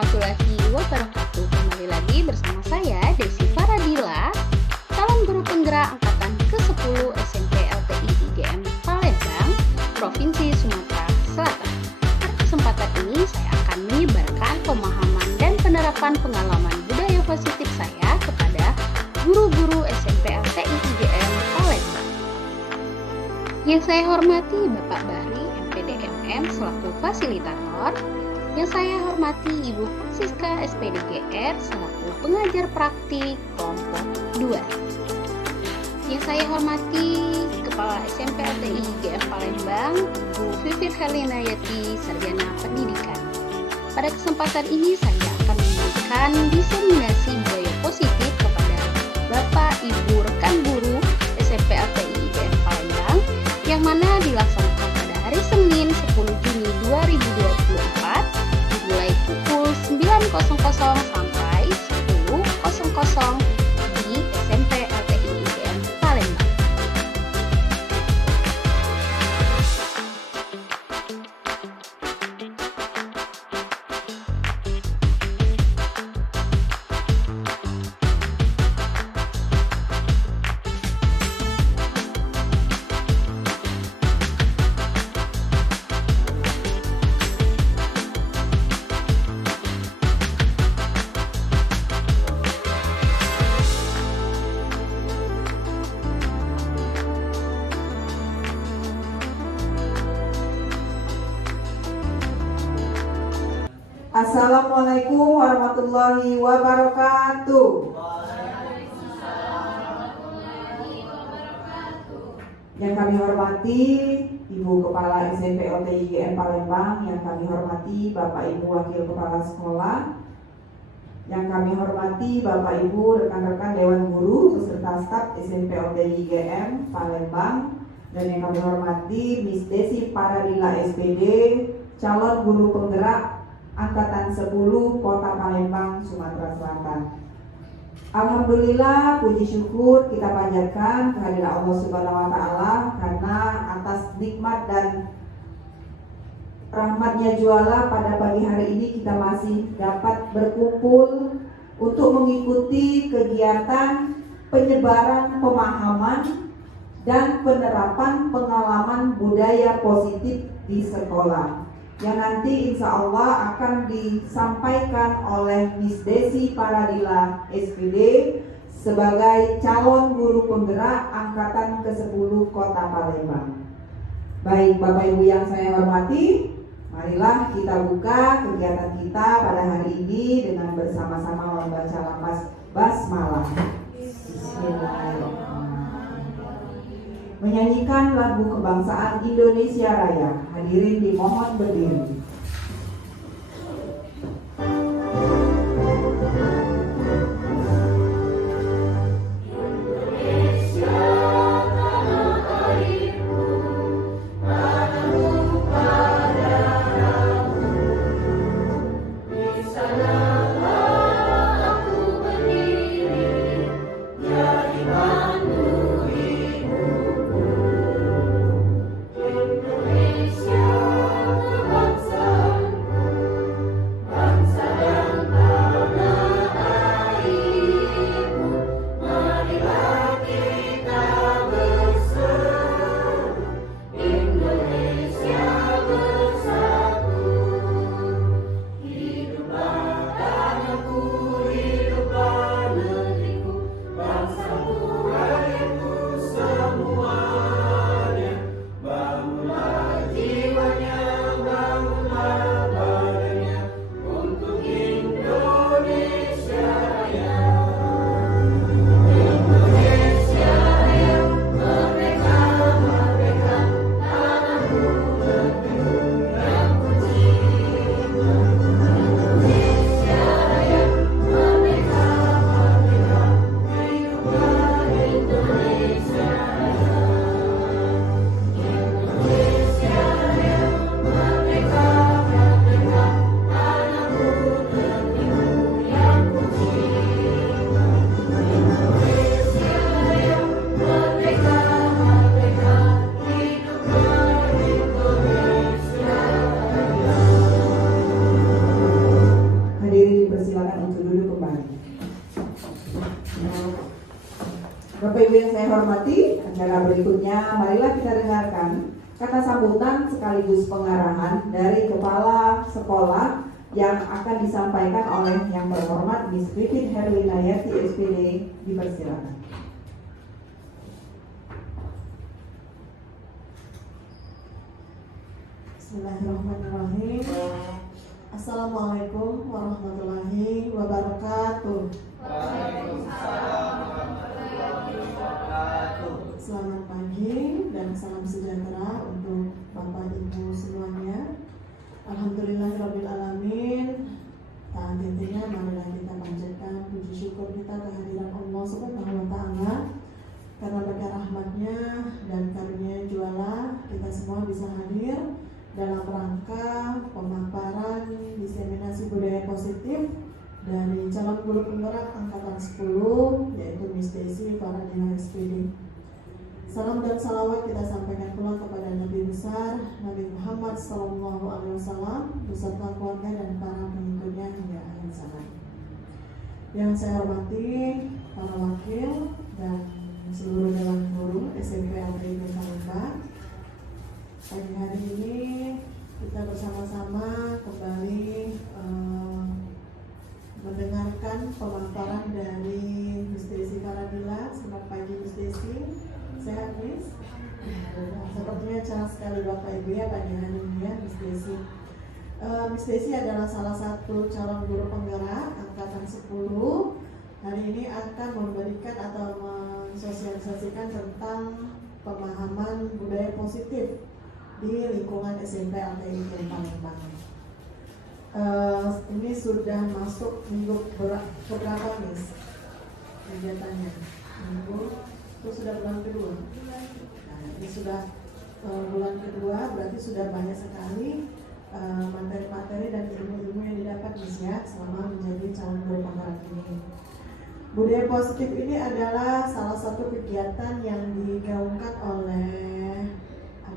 warahmatullahi wabarakatuh. Kembali lagi bersama saya Desi Faradila, calon guru penggerak angkatan ke-10 SMP LTI IGM Palembang, Provinsi Sumatera Selatan. Pada kesempatan ini saya akan menyebarkan pemahaman dan penerapan pengalaman budaya positif saya kepada guru-guru SMP LTI IGM Palembang. Yang saya hormati Bapak Bahri MPD-MM selaku fasilitator. Yang saya hormati Ibu Francisca SPDGR selaku pengajar praktik kelompok 2. Yang saya hormati Kepala SMP LTI IGM Palembang, Ibu Vivir Helena Yati, Sarjana Pendidikan. Pada kesempatan ini saya akan memberikan diseminasi budaya positif kepada Bapak, Ibu, rekan guru SMP LTI IGM Palembang yang mana dilaksanakan pada hari Senin 10 Juni 2024 mulai pukul 9.00 sampai 10.00 di SMP LTI IGM Palembang. Assalamualaikum warahmatullahi wabarakatuh. Yang kami hormati Ibu Kepala SMP LTI IGM Palembang, yang kami hormati Bapak Ibu Wakil Kepala Sekolah, yang kami hormati Bapak Ibu rekan-rekan Dewan Guru beserta staf SMP LTI IGM Palembang, dan yang kami hormati Miss Desi Faradila SPD, calon guru penggerak Angkatan 10 Kota Palembang, Sumatera Selatan. Alhamdulillah, puji syukur kita panjatkan kehadiran Allah Subhanahu wa Ta'ala karena atas nikmat dan rahmatnya juala pada pagi hari ini kita masih dapat berkumpul untuk mengikuti kegiatan penyebaran pemahaman dan penerapan pengalaman budaya positif di sekolah, yang nanti insya Allah akan disampaikan oleh Miss Desi Faradila SPD sebagai calon guru penggerak angkatan ke-10 Kota Palembang. Baik Bapak Ibu yang saya hormati, marilah kita buka kegiatan kita pada hari ini dengan bersama-sama membaca lafaz basmalah. Bismillahirrahmanirrahim. Menyanyikan lagu kebangsaan Indonesia Raya. Hadirin dimohon berdiri. Indonesia, bangsa Bapak Ibu yang saya hormati, acara berikutnya marilah kita dengarkan kata sambutan sekaligus pengarahan dari Kepala Sekolah yang akan disampaikan oleh yang terhormat Miss Pipit Herwinayati SPD. Dipersilakan. Bismillahirrahmanirrahim. Assalamualaikum warahmatullahi wabarakatuh. Selamat pagi dan salam sejahtera untuk Bapak Ibu semuanya. Alhamdulillahirabbil alamin. Tak henti-hentinya marilah kita panjatkan puji syukur kita kehadiran Allah Subhanahu wa taala. Karena berkat rahmatnya dan karunia jualah kita semua bisa hadir dalam rangka pemaparan diseminasi budaya positif dari calon guru penggerak angkatan 10 yaitu Miss Desi Faradila SPD. Salam dan salawat kita sampaikan pula kepada Nabi besar Nabi Muhammad SAW beserta keluarga dan para pengikutnya hingga akhir zaman. Yang saya hormati para wakil dan seluruh dewan guru SMP LTI Palembang. Pagi hari ini kita bersama-sama kembali mendengarkan pemaparan dari Miss Desi Faradila. Selamat pagi Miss Desi. Sehat Miss? Sepertinya cerah sekali Bapak Ibu ya pagi hari ini ya Miss Desi. Miss Desi adalah salah satu calon guru penggerak angkatan 10. Hari ini akan memberikan atau mensosialisasikan tentang pemahaman budaya positif di lingkungan SMP LTI Palembang. Ini sudah masuk minggu berapa Miss kegiatannya? Minggu itu sudah bulan kedua. Nah, ini sudah bulan kedua, berarti sudah banyak sekali materi-materi dan ilmu-ilmu yang didapat Miss ya selama menjadi calon guru penggerak ini. Budaya positif ini adalah salah satu kegiatan yang digaungkan oleh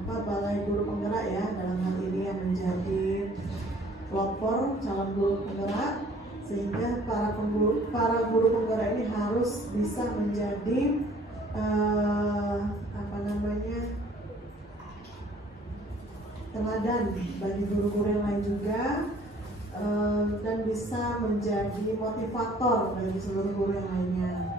Balai Guru Penggerak ya, dalam hal ini yang menjadi pelopor calon guru penggerak, sehingga para guru penggerak ini harus bisa menjadi teladan bagi guru-guru yang lain juga, dan bisa menjadi motivator bagi seluruh guru yang lainnya.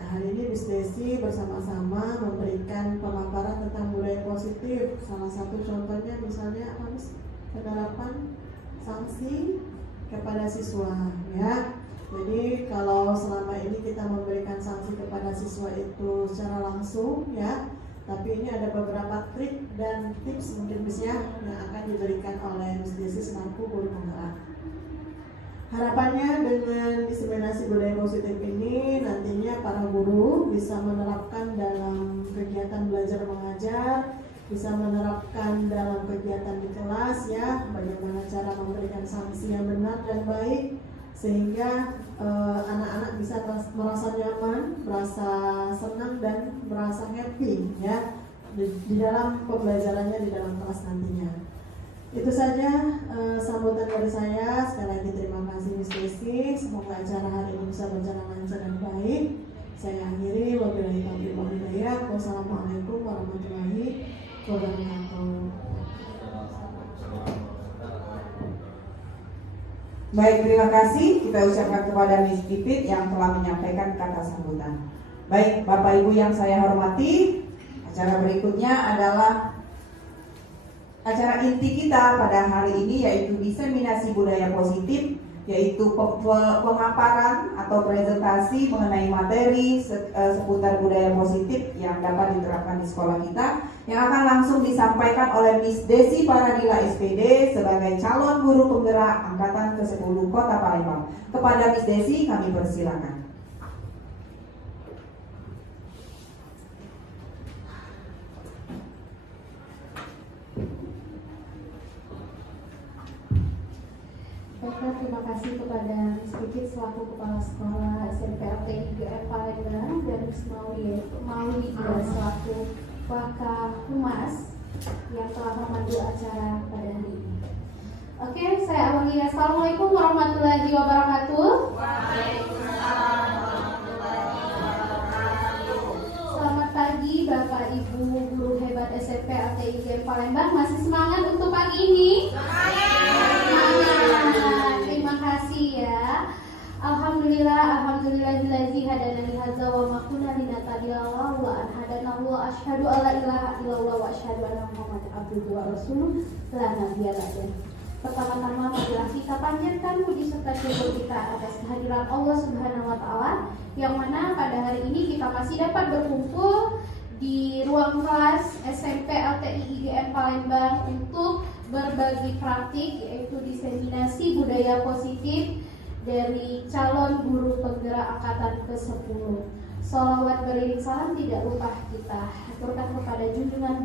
Nah, hari ini Miss Desi bersama-sama memberikan pemaparan tentang budaya positif. Salah satu contohnya misalnya apa Miss? Penerapan sanksi kepada siswa ya. Jadi kalau selama ini kita memberikan sanksi kepada siswa itu secara langsung ya, tapi ini ada beberapa trik dan tips mungkin Miss ya yang akan diberikan oleh Miss Desi selaku guru penggerak. Harapannya dengan diseminasi budaya positif ini nantinya para guru bisa menerapkan dalam kegiatan belajar mengajar, bisa menerapkan dalam kegiatan di kelas ya, bagaimana cara memberikan sanksi yang benar dan baik sehingga anak-anak bisa merasa nyaman, merasa senang dan merasa happy ya di dalam pembelajarannya di dalam kelas nantinya. Itu saja sambutan dari saya. Sekali lagi terima kasih Miss Desi. Semoga acara hari ini bisa berjalan lancar dan baik. Saya akhiri, wabillahi taufiq wal hidayah. Wassalamualaikum warahmatullahi wabarakatuh. Baik, terima kasih kita ucapkan kepada Miss Pipit yang telah menyampaikan kata sambutan. Baik, Bapak Ibu yang saya hormati, acara berikutnya adalah acara inti kita pada hari ini yaitu diseminasi budaya positif, yaitu pemaparan atau presentasi mengenai materi seputar budaya positif yang dapat diterapkan di sekolah kita, yang akan langsung disampaikan oleh Miss Desi Faradila SPD sebagai calon guru penggerak angkatan ke-10 Kota Palembang. Kepada Miss Desi kami persilakan. Baiklah, terima kasih kepada Miss Pipit selaku Kepala Sekolah SMP LTI GM Palembang dan Miss Mauli selaku Wakil Humas yang telah memandu acara pada hari ini. Oke, saya awali. Assalamualaikum warahmatullahi wabarakatuh. Waalaikumsalam warahmatullahi wabarakatuh. Palembang masih semangat untuk pagi ini? Semangat. Terima kasih ya. Alhamdulillahillazi hadana li hadza wa ma kunna linahtadiya laula an hadana Allah asyhadu alla ilaha illallah wa asyhadu anna Muhammadan abduhu wa rasuluh la nabiyya ba'dahu. Pertama-tama marilah kita panjatkan puji serta syukur kita atas kehadiran Allah Subhanahu wa taala yang mana pada hari ini kita masih dapat berkumpul di ruang kelas SMP LTI IGM Palembang untuk berbagi praktik yaitu diseminasi budaya positif dari calon guru penggerak angkatan ke-10. Sholawat beriring salam tidak lupa kita aturkan kepada junjungan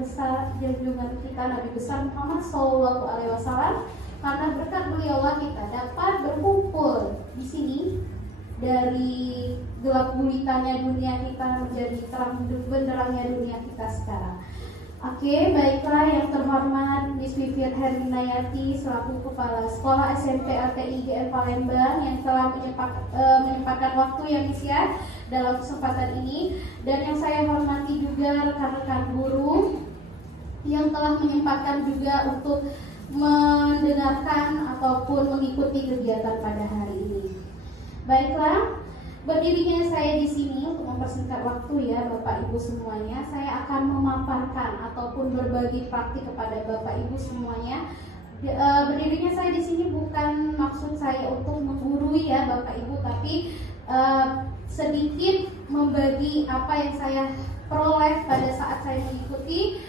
kita Nabi besar Muhammad SAW, karena berkat beliaulah kita dapat berkumpul di sini dari gelap gulitanya dunia kita menjadi terang benderangnya dunia kita sekarang. Oke, baiklah yang terhormat Miss Vivien Herminayati selaku Kepala Sekolah SMP LTI IGM Palembang yang telah menyempatkan waktu ya Miss ya dalam kesempatan ini, dan yang saya hormati juga rekan-rekan guru yang telah menyempatkan juga untuk mendengarkan ataupun mengikuti kegiatan pada hari ini. Baiklah, berdirinya saya di sini untuk mempersingkat waktu ya Bapak Ibu semuanya, saya akan memaparkan ataupun berbagi praktik kepada Bapak Ibu semuanya. Berdirinya saya di sini bukan maksud saya untuk menggurui ya Bapak Ibu, tapi sedikit membagi apa yang saya peroleh pada saat saya mengikuti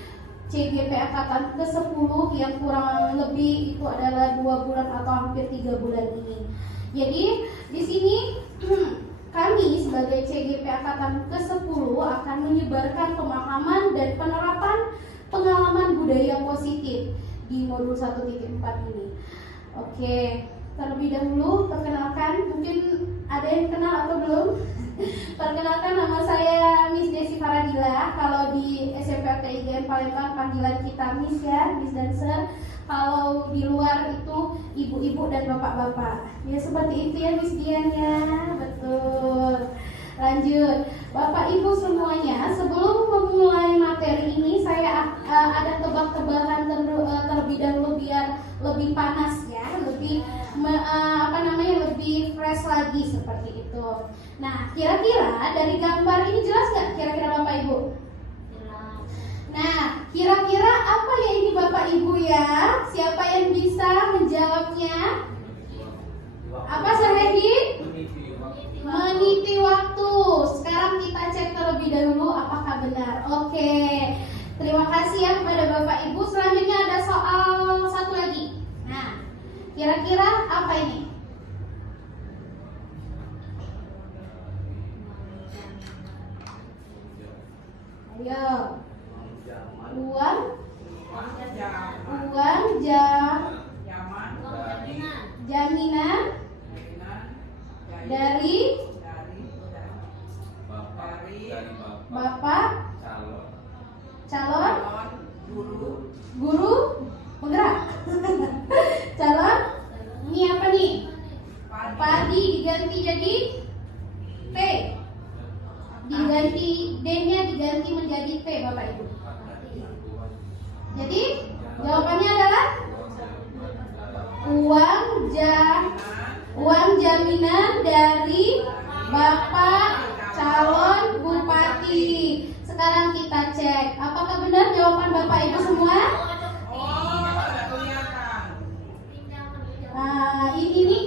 CGP angkatan ke-10 yang kurang lebih itu adalah 2 bulan atau hampir 3 bulan ini. Jadi di sini kami sebagai CGP angkatan ke-10 akan menyebarkan pemahaman dan penerapan pengalaman budaya positif di modul 1.4 ini. Oke, terlebih dahulu perkenalkan, mungkin ada yang kenal atau belum? Perkenalkan, nama saya Miss Desi Faradila. Kalau di SMP LTI IGM Palembang panggilan kita Miss ya, Miss Dancer. Kalau di luar itu ibu-ibu dan bapak-bapak. Ya seperti itu ya Miss Dian ya, betul. Lanjut, Bapak Ibu semuanya, sebelum memulai materi ini saya ada tebak-tebakan terlebih dahulu biar lebih panas ya, lebih lebih fresh lagi seperti itu. Nah, kira-kira dari gambar ini jelas nggak kira-kira Bapak Ibu? Nah, kira-kira apa ya ini Bapak Ibu ya? Siapa yang bisa menjawabnya? Apa Sarhedi? Meniti waktu. Sekarang kita cek terlebih dahulu apakah benar. Oke, terima kasih ya kepada Bapak Ibu. Selanjutnya ada soal satu lagi. Nah, kira-kira apa ini? Ayo. Jaminan dari Bapak calon guru penggerak. Calon ini apa nih? Padi diganti jadi P, diganti D-nya diganti menjadi P Bapak Ibu. Jadi jawabannya adalah uang jaminan dari Bapak calon bupati. Sekarang kita cek apakah benar jawaban Bapak Ibu semua? Nah, ini nih.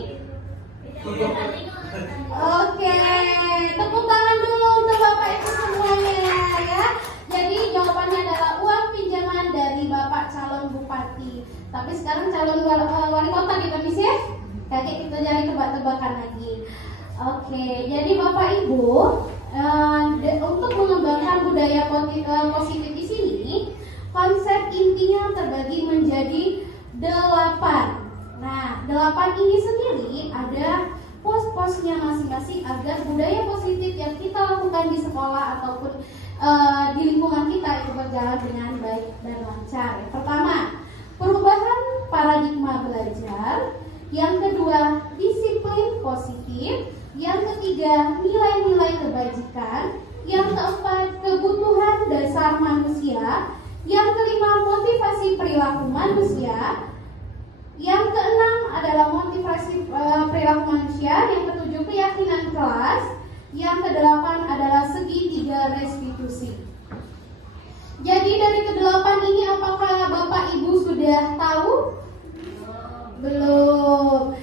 Oke, tepuk tangan dulu untuk Bapak Ibu semuanya ya. Jadi jawabannya adalah uang pinjaman dari Bapak calon bupati. Tapi sekarang calon wali kota kita Miss ya. Kakek kita jadi tebak-tebakan lagi. Oke, jadi Bapak Ibu untuk mengembangkan budaya positif di sini, konsep intinya terbagi menjadi 8. Nah, 8 ini sendiri ada pos-posnya masing-masing agar budaya positif yang kita lakukan di sekolah ataupun di lingkungan kita itu berjalan dengan baik dan lancar. Yang pertama, perubahan paradigma belajar. Yang kedua, disiplin positif. Yang ketiga, nilai-nilai kebajikan. Yang keempat, kebutuhan dasar manusia. Yang kelima, motivasi perilaku manusia. Yang keenam adalah motivasi perilaku manusia. Yang ketujuh, keyakinan kelas. Yang kedelapan adalah segitiga restitusi. Jadi dari kedelapan ini apakah Bapak Ibu sudah tahu? Belum.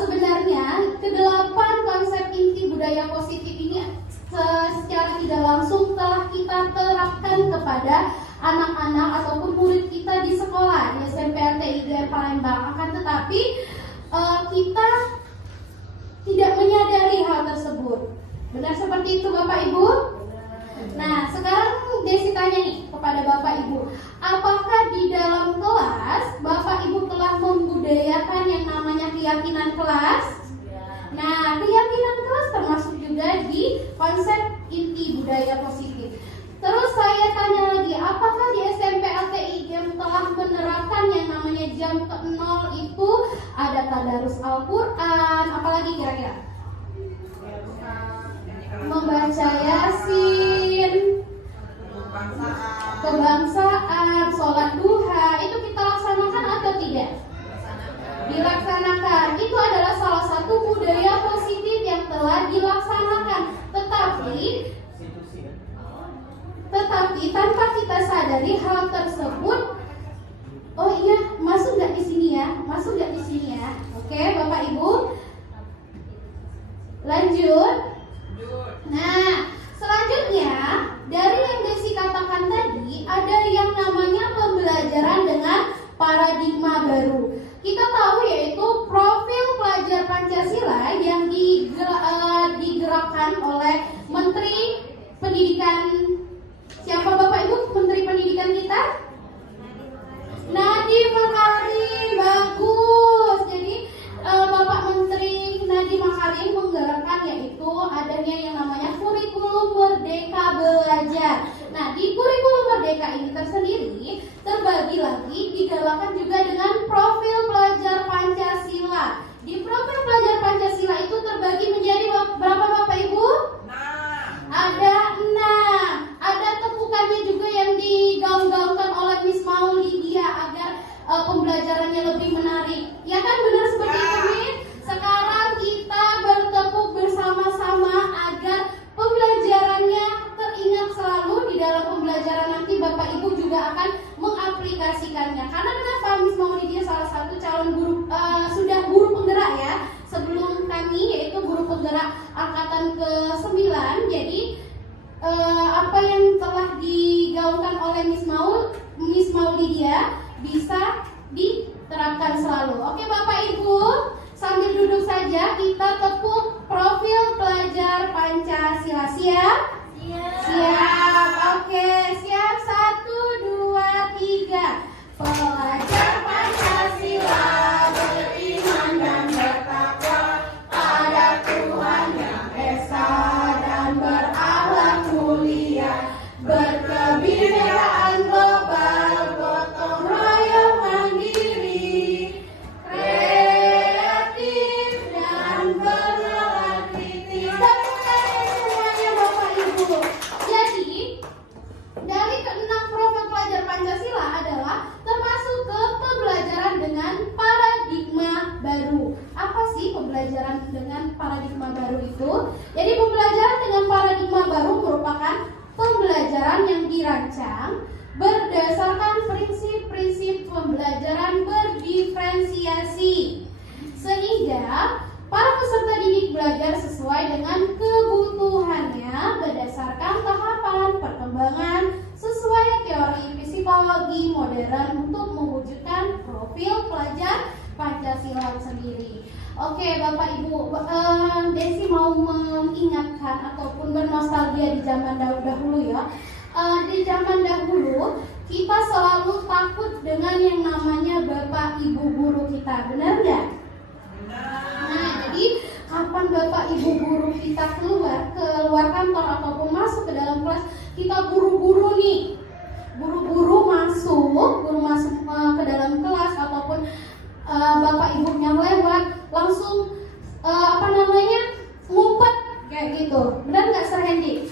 Sebenarnya kedelapan konsep inti budaya positif ini secara tidak langsung telah kita terapkan kepada anak-anak ataupun murid kita di sekolah di SMP LTI IGM Palembang. Akan tetapi kita tidak menyadari hal tersebut. Benar seperti itu Bapak Ibu? Nah, sekarang Desi tanya nih kepada Bapak Ibu, apakah di dalam kelas Bapak Ibu telah membudayakan yang namanya keyakinan kelas? Nah, keyakinan kelas termasuk juga di konsep inti budaya positif. Terus saya tanya lagi, apakah di SMP LTI IGM telah menerapkan yang namanya jam ke-0 itu ada tadarus Al-Quran, apalagi kira-kira? Membaca Yasin, kebangsaan, sholat duha, itu kita laksanakan atau tidak? Dilaksanakan. Itu adalah salah satu budaya positif yang telah dilaksanakan. Tetapi tanpa kita sadari hal tersebut, oh iya, masuk nggak di sini ya? Masuk nggak di sini ya? Oke, Bapak Ibu, lanjut. Nah, selanjutnya dari yang Desi katakan tadi, ada yang namanya pembelajaran dengan paradigma baru. Kita tahu yaitu profil pelajar Pancasila yang digerakkan oleh Menteri Pendidikan. Siapa Bapak Ibu Menteri Pendidikan kita? Nadiem Makarim. Bagus. Jadi Bapak Menteri Nadiem Makarim menggerakkan yaitu adanya yang namanya kurikulum Merdeka Belajar. Nah, di kurikulum Merdeka ini tersendiri terbagi lagi, digalakkan juga dengan profil pelajar Pancasila. Di profil pelajar Pancasila itu terbagi menjadi berapa Bapak Ibu? Ada 6. Ada tepukannya juga yang digaung-gaungkan oleh Miss Maulidia agar pembelajarannya lebih menarik. Ya kan, benar seperti itu, Miss? Sekarang kita bertepuk bersama-sama agar pembelajarannya teringat selalu. Di dalam pembelajaran nanti Bapak Ibu juga akan mengaplikasikannya. Karena kenapa Miss Maulidia salah satu calon guru, sudah guru penggerak ya, sebelum kami yaitu guru penggerak angkatan ke-9. Jadi apa yang telah digaungkan oleh Miss Maulidia bisa diterapkan selalu. Oke Bapak Ibu, sambil duduk saja kita tepuk profil pelajar Pancasila. Siap? Siap. Oke, siap. 1, 2, 3. Pelajar Pancasila beriman dan bertakwa pada Tuhan yang esa dan berakhlak mulia, berkebinekaan global, gotong royong mandiri, kreatif dan bernalar kritis. Semuanya Bapak Ibu. Jadi dari ke-6 profil pelajar Pancasila adalah termasuk ke pembelajaran dengan paradigma baru. Apa sih pembelajaran dengan paradigma baru itu? Jadi pembelajaran dengan paradigma baru merupakan pembelajaran yang dirancang berdasarkan prinsip-prinsip pembelajaran berdiferensiasi, sehingga para peserta didik belajar sesuai dengan kebutuhannya berdasarkan tahapan perkembangan sesuai teori psikologi modern untuk mewujudkan profil pelajar Pancasila sendiri. Oke Bapak Ibu, Desi mau mengingatkan ataupun bernostalgia di zaman dahulu ya. Di zaman dahulu kita selalu takut dengan yang namanya Bapak Ibu guru kita, benar nggak? Nah, jadi kapan Bapak Ibu guru kita keluar kantor ataupun masuk ke dalam kelas, kita buru-buru nih, buru-buru masuk ke dalam kelas ataupun Bapak Ibunya lewat, langsung ngumpet kayak gitu. Benar nggak Sir Hendy?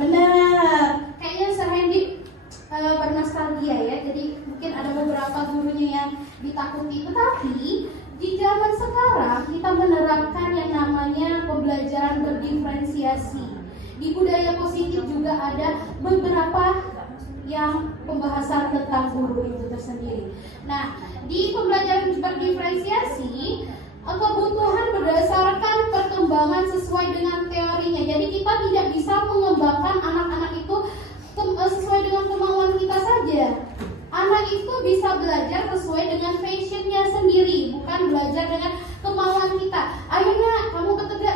Benar. Kayaknya Sir Hendy bernostalgia diferensiasi. Di budaya positif juga ada beberapa yang pembahasan tentang guru itu tersendiri. Nah, di pembelajaran berdiferensiasi, kebutuhan berdasarkan perkembangan sesuai dengan teorinya. Jadi kita tidak bisa mengembangkan anak-anak itu sesuai dengan kemauan kita saja. Anak itu bisa belajar sesuai dengan passionnya sendiri, bukan belajar dengan kemauan kita. Ayo nak, kamu bertegak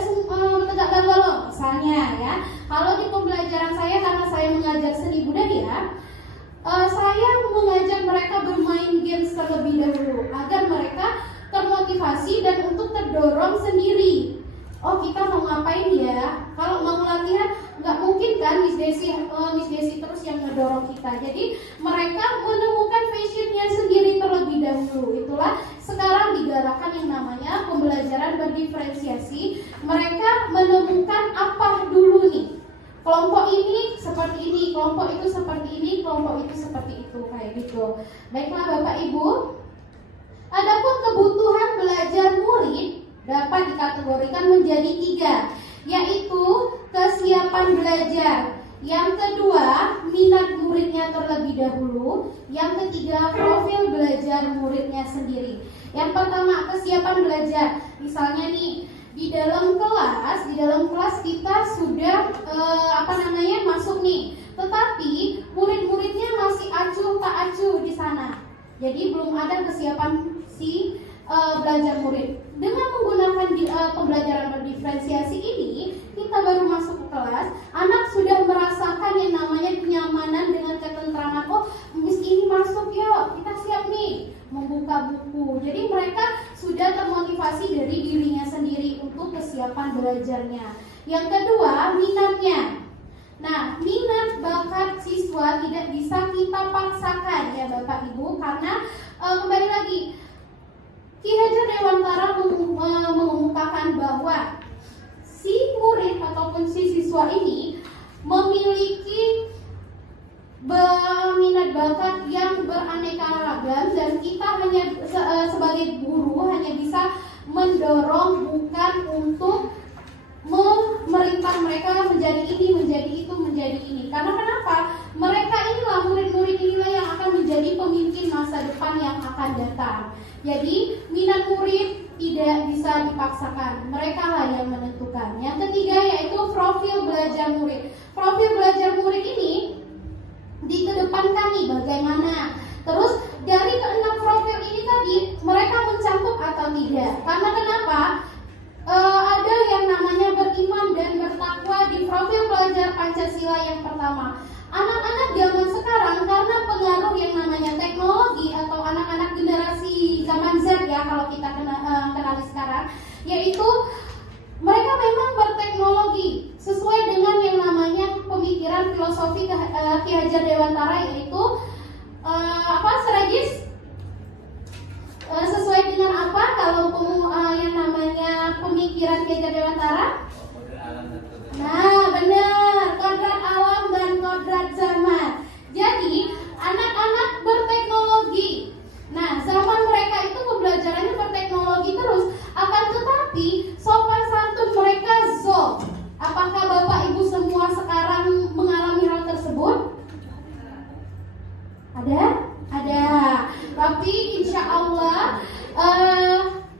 balong misalnya ya. Kalau di pembelajaran saya, karena saya mengajar seni budaya, saya mengajak mereka bermain games terlebih dahulu agar mereka termotivasi dan untuk terdorong sendiri. Oh, kita mau ngapain ya? Kalau mau latihan, nggak mungkin kan Miss Desi terus yang ngedorong kita. Jadi mereka menemukan passionnya sendiri terlebih dahulu. Itulah sekarang digalakkan yang namanya pembelajaran berdiferensiasi. Mereka menemukan apa dulu nih? Kelompok ini seperti ini, kelompok itu seperti ini, kelompok itu seperti itu, kayak gitu. Baiklah Bapak Ibu. Adapun kebutuhan belajar murid dapat dikategorikan menjadi 3, yaitu kesiapan belajar. Yang kedua, minat muridnya terlebih dahulu. Yang ketiga, profil belajar muridnya sendiri. Yang pertama, kesiapan belajar. Misalnya nih, di dalam kelas kita sudah masuk nih, tetapi murid-muridnya masih acuh tak acuh di sana. Jadi belum ada kesiapan si belajar murid. Dengan menggunakan pembelajaran berdiferensiasi ini, kita baru masuk ke kelas, anak sudah merasakan yang namanya kenyamanan dengan ketentraman. Oh, Miss ini masuk, yuk kita siap nih membuka buku. Jadi mereka sudah termotivasi dari dirinya sendiri untuk kesiapan belajarnya. Yang kedua, minatnya. Nah, minat bakat siswa tidak bisa kita paksakan ya Bapak Ibu, karena kembali lagi, Ki Hajar Dewantara mengumumkakan bahwa si murid ataupun si siswa ini memiliki minat bakat yang beraneka ragam, dan kita hanya sebagai guru hanya bisa mendorong, bukan untuk memerintah mereka menjadi ini, menjadi itu, menjadi ini. Karena kenapa? Mereka inilah, murid-murid inilah yang akan menjadi pemimpin masa depan yang akan datang. Jadi minat murid tidak bisa dipaksakan, mereka lah yang menentukan. Yang ketiga yaitu profil belajar murid. Profil belajar murid ini dikedepankan nih bagaimana. Terus dari ke-6 profil ini tadi, mereka mencakup atau tidak? Karena kenapa? Ada yang namanya beriman dan bertakwa di profil pelajar Pancasila yang pertama. Anak-anak zaman sekarang karena pengaruh yang namanya teknologi atau anak-anak generasi zaman Z ya, kalau kita kenali sekarang, yaitu mereka memang berteknologi sesuai dengan yang namanya pemikiran filosofi Ki Hajar Dewantara, yaitu Seragis? Sesuai dengan apa kalau yang namanya pemikiran Ki Hajar Dewantara? Nah, benar, kodrat alam dan kodrat zaman. Jadi, anak-anak berteknologi. Nah, zaman mereka itu pembelajarannya berteknologi terus. Akan tetapi, sopan santun mereka zol. Apakah Bapak Ibu semua sekarang mengalami hal tersebut? Ada? Ada. Tapi insya Allah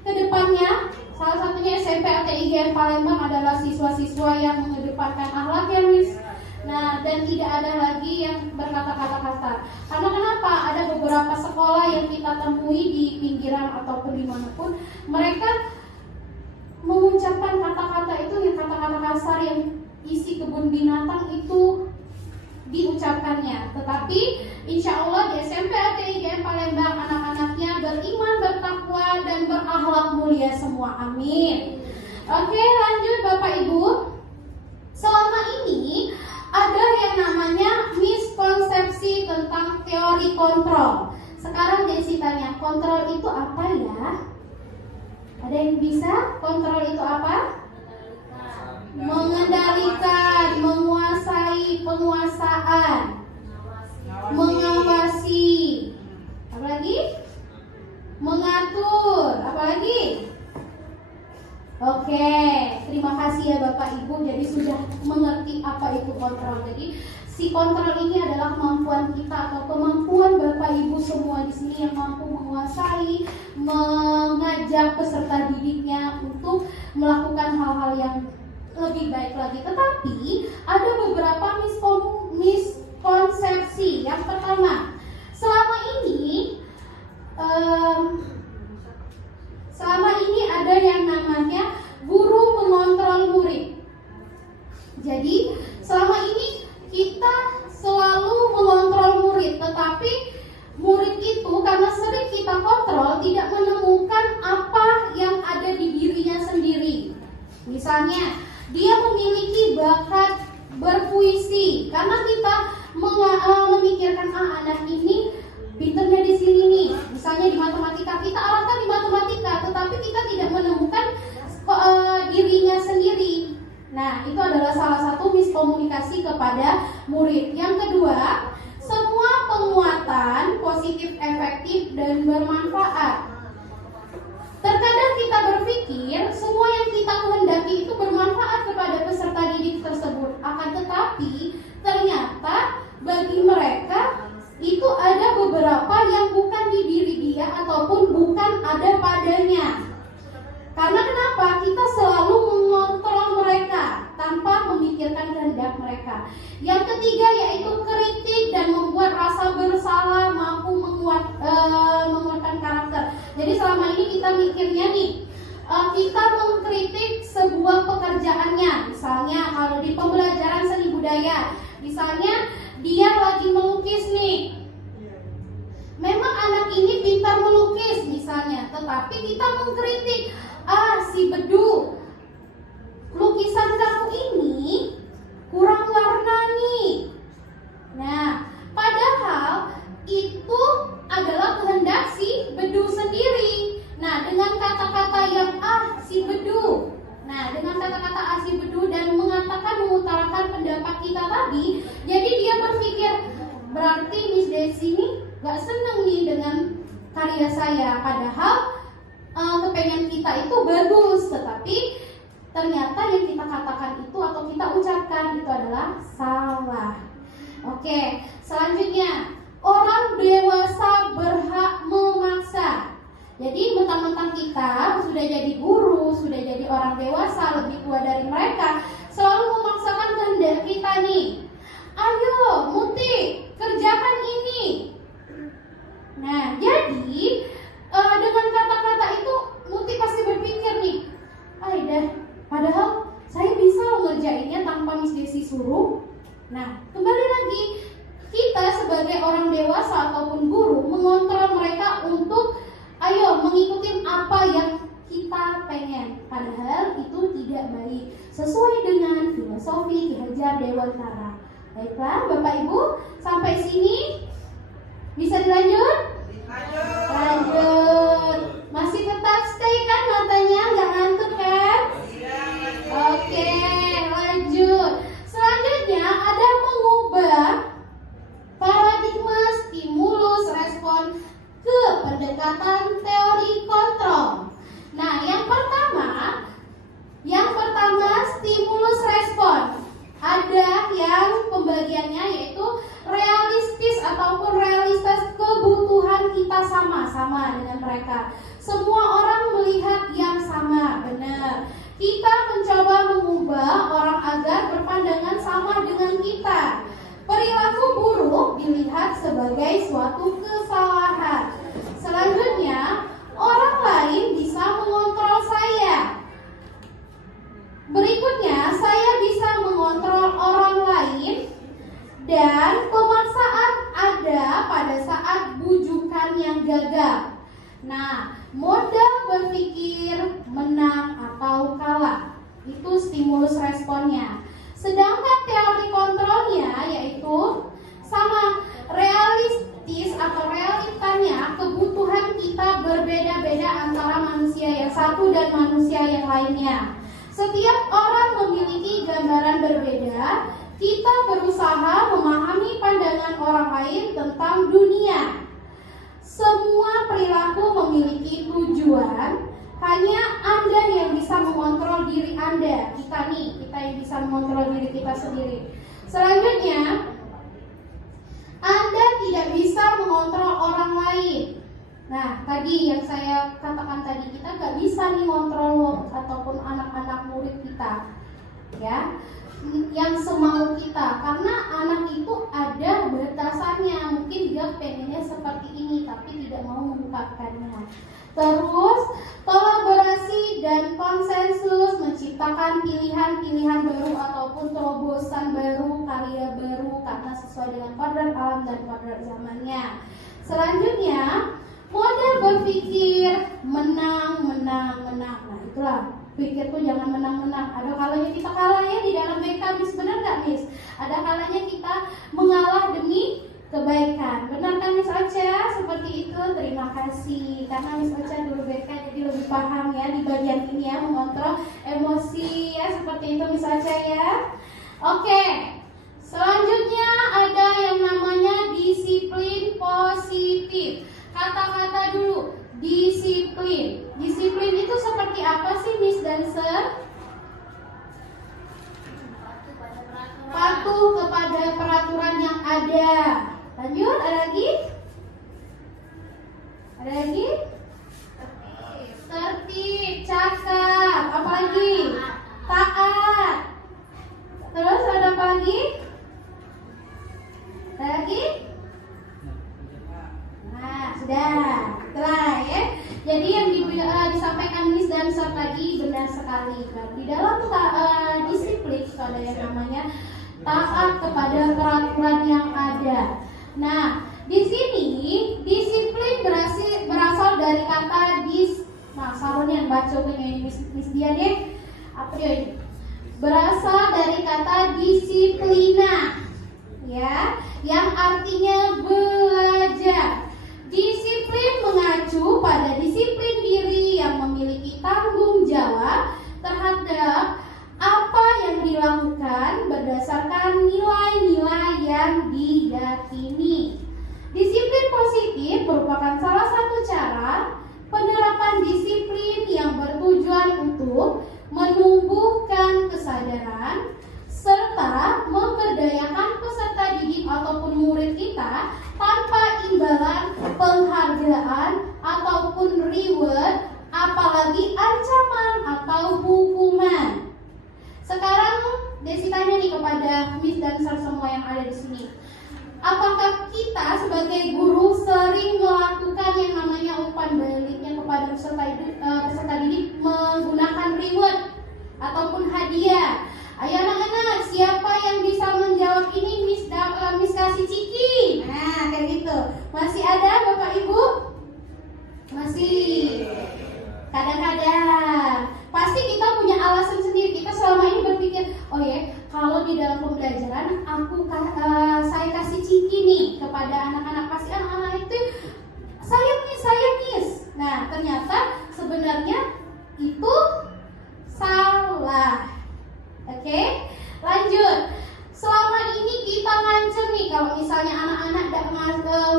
kedepannya salah satunya SMP LTIGM Palembang adalah siswa-siswa yang mengedepankan akhlak yang Nah, dan tidak ada lagi yang berkata-kata kasar. Karena kenapa? Ada beberapa sekolah yang kita temui di pinggiran ataupun dimanapun, mereka mengucapkan kata-kata itu, yang kata-kata kasar yang isi kebun binatang itu diucapkannya. Tetapi insya Allah di SMP LTIGM Palembang anak-anaknya beriman, bertakwa, dan berakhlak mulia semua. Amin. Oke, lanjut Bapak Ibu. Selama ini ada yang namanya miskonsepsi tentang teori kontrol. Sekarang Desi tanya, kontrol itu apa ya? Ada yang bisa? Kontrol itu apa? Mengendalikan, menguasai, penguasaan, mengawasi, apalagi? Mengatur, apalagi? Oke. terima kasih ya Bapak Ibu, jadi sudah mengerti apa itu kontrol. Jadi si kontrol ini adalah kemampuan kita atau kemampuan Bapak Ibu semua di sini yang mampu menguasai, mengajak peserta didiknya untuk melakukan hal-hal yang lebih baik lagi. Tetapi ada beberapa miskonsepsi. Yang pertama, selama ini ada yang namanya guru mengontrol murid. Jadi selama ini kita selalu mengontrol murid, tetapi murid itu karena sering kita kontrol tidak menemukan apa yang ada di dirinya sendiri. Misalnya dia memiliki bakat berpuisi, karena kita memikirkan anak ini pinternya di sini nih. Misalnya di matematika, kita arahkan di matematika, tetapi kita tidak menemukan dirinya sendiri. Nah, itu adalah salah satu miskomunikasi kepada murid. Yang kedua, semua penguatan positif, efektif, dan bermanfaat. Terkadang kita berpikir semua yang kita kehendaki itu bermanfaat kepada peserta didik tersebut. Akan tetapi ternyata bagi mereka itu ada beberapa yang bukan di diri dia ataupun bukan ada padanya. Karena kenapa? Kita selalu mengontrol mereka tanpa memikirkan kehendak mereka. Yang ketiga yaitu kritik dan membuat rasa bersalah, mampu menguatkan karakter. Jadi selama ini kita mikirnya nih, kita mengkritik sebuah pekerjaannya. Misalnya kalau di pembelajaran seni budaya, misalnya dia lagi melukis nih. Memang anak ini pintar melukis misalnya, tetapi kita mengkritik, si Bedu, lukisan kamu ini kurang warna nih. Nah, padahal itu adalah kehendak si Bedu sendiri. Nah, dengan kata-kata yang si Bedu. Nah, dengan kata-kata si Bedu dan mengutarakan pendapat kita tadi, jadi dia berpikir berarti Miss Desi ini gak seneng nih dengan karya saya. Padahal kepengen kita itu bagus, tetapi ternyata yang kita katakan itu atau kita ucapkan itu adalah salah. Oke, selanjutnya orang dewasa berhak memaksa. Jadi mentang-mentang kita sudah jadi guru, sudah jadi orang dewasa, lebih tua dari mereka, selalu memaksakan kehendak kita nih. Ayo, Muti, kerjakan ini. Nah, jadi dengan kata-kata itu Muti pasti berpikir nih, padahal saya bisa ngerjainnya tanpa Miss Desi suruh. Nah, kembali lagi, kita sebagai orang dewasa ataupun guru mengontrol mereka untuk mengikuti apa yang kita pengen. Padahal itu tidak baik, sesuai dengan filosofi Ki Hajar Dewantara. Baiklah Bapak Ibu, sampai sini bisa dilanjut? Lanjut. Masih tetap stay kan matanya? Nggak ngantuk kan? Oke, lanjut. Selanjutnya ada mengubah paradigma stimulus respon ke pendekatan teori kontrol. Nah, yang pertama stimulus respon. Ada yang pembagiannya yaitu realistis ataupun realitas kebutuhan kita sama dengan mereka. Semua orang melihat yang sama, benar. Kita mencoba mengubah orang agar berpandangan sama dengan kita. Perilaku buruk dilihat sebagai suatu kesalahan. Selanjutnya, orang lain bisa mengontrol saya. Berikutnya, saya bisa mengontrol orang lain. Dan pemaksaan ada pada saat bujukan yang gagal. Nah, modal berpikir menang atau kalah, itu stimulus responnya. Sedangkan teori kontrolnya yaitu sama, realistis atau realitanya kebutuhan kita berbeda-beda antara manusia yang satu dan manusia yang lainnya. Setiap orang memiliki gambaran berbeda. Kita berusaha memahami pandangan orang lain tentang dunia. Semua perilaku memiliki tujuan Hanya Anda yang bisa mengontrol diri Anda. Kita yang bisa mengontrol diri kita sendiri. Selanjutnya, Anda tidak bisa mengontrol orang lain. Nah, tadi yang saya katakan tadi, kita nggak bisa nih ngontrol ataupun anak-anak murid kita, ya, yang semau kita. Karena anak itu ada batasannya. Mungkin dia pengennya seperti ini, tapi tidak mau mengungkapkannya. Terus, kolaborasi dan konsensus menciptakan pilihan-pilihan baru ataupun terobosan baru, karya baru karena sesuai dengan kodrat alam dan kodrat zamannya. Selanjutnya, model berpikir menang. Nah, itulah, pikir tuh jangan menang. Ada kalanya kita kalah ya di dalam BK, Miss, benar nggak, Miss? Ada kalanya kita mengalah demi kebaikan. Benar kan, Miss Ocha? Seperti itu. Terima kasih karena Miss Ocha dulu BK, jadi lebih paham ya di bagian ini ya, mengontrol emosi ya, seperti itu Miss Ocha ya. Oke. Selanjutnya ada yang namanya disiplin positif. Kata-kata dulu, disiplin. Disiplin itu seperti apa sih, Miss Dancer? Patuh kepada peraturan yang ada. Lanjut, ada lagi? Ada lagi? Tertib, cakap. Apa lagi? Taat. Terus ada apa lagi? Ada lagi? Nah, sudah. Itulah ya. Jadi yang disampaikan Miss Dancer tadi benar sekali. Di dalam disiplin itu ada yang namanya taat kepada peraturan yang ada. Nah, di sini disiplin berasal dari kata Nah, Saronian baca ini Miss dia deh. Apa dia ini? Berasal dari kata disiplina, ya, yang artinya belajar. Disiplin mengacu pada disiplin diri yang memiliki tanggung jawab terhadap apa yang dilakukan berdasarkan nilai-nilai yang diyakini. Disiplin positif merupakan salah satu cara penerapan disiplin yang bertujuan untuk menumbuhkan kesadaran serta memberdayakan peserta didik ataupun murid kita tanpa imbalan, penghargaan ataupun reward, apalagi ancaman atau hukuman. Sekarang Desi tanya nih kepada Miss dan Sir semua yang ada di sini. Apakah kita sebagai guru sering melakukan yang namanya umpan baliknya kepada peserta didik menggunakan reward ataupun hadiah? Ayo anak-anak, siapa yang bisa menjawab ini? Miss kasih ciki. Nah, kayak gitu. Masih ada Bapak Ibu? Masih. Kadang-kadang pasti kita punya alasan sendiri. Kita selama ini berpikir, oh ya, kalau di dalam pembelajaran saya kasih ciki nih kepada anak-anak, pasti anak-anak itu saya miss. Nah, ternyata sebenarnya itu salah. Oke, lanjut. Selama ini kita ngancem nih, kalau misalnya anak-anak tidak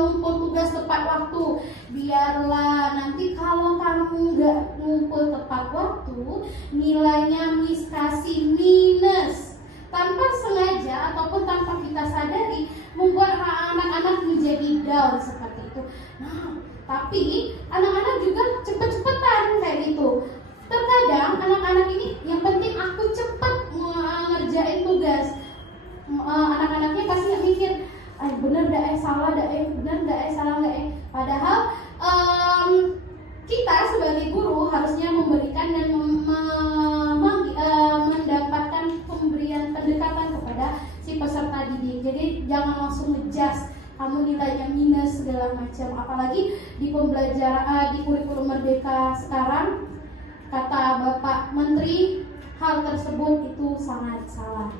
ngumpul tugas tepat waktu, biarlah nanti kalau kamu nggak ngumpul tepat waktu, nilainya Miss kasih minus. Tanpa sengaja ataupun tanpa kita sadari, membuat anak-anak menjadi down seperti itu. Nah, tapi anak-anak juga cepet-cepetan kayak gitu. Terkadang anak-anak ini yang penting aku cepat ngerjain tugas. Anak-anaknya pasti nggak mikir, bener gak salah gak bener gak salah gak. Padahal kita sebagai guru harusnya memberikan dan mendapatkan pemberian pendekatan kepada si peserta didik. Jadi jangan langsung ngejudge kamu nilainya minus segala macam. Apalagi di pembelajaran di kurikulum Merdeka sekarang, kata Bapak Menteri, hal tersebut itu sangat salah.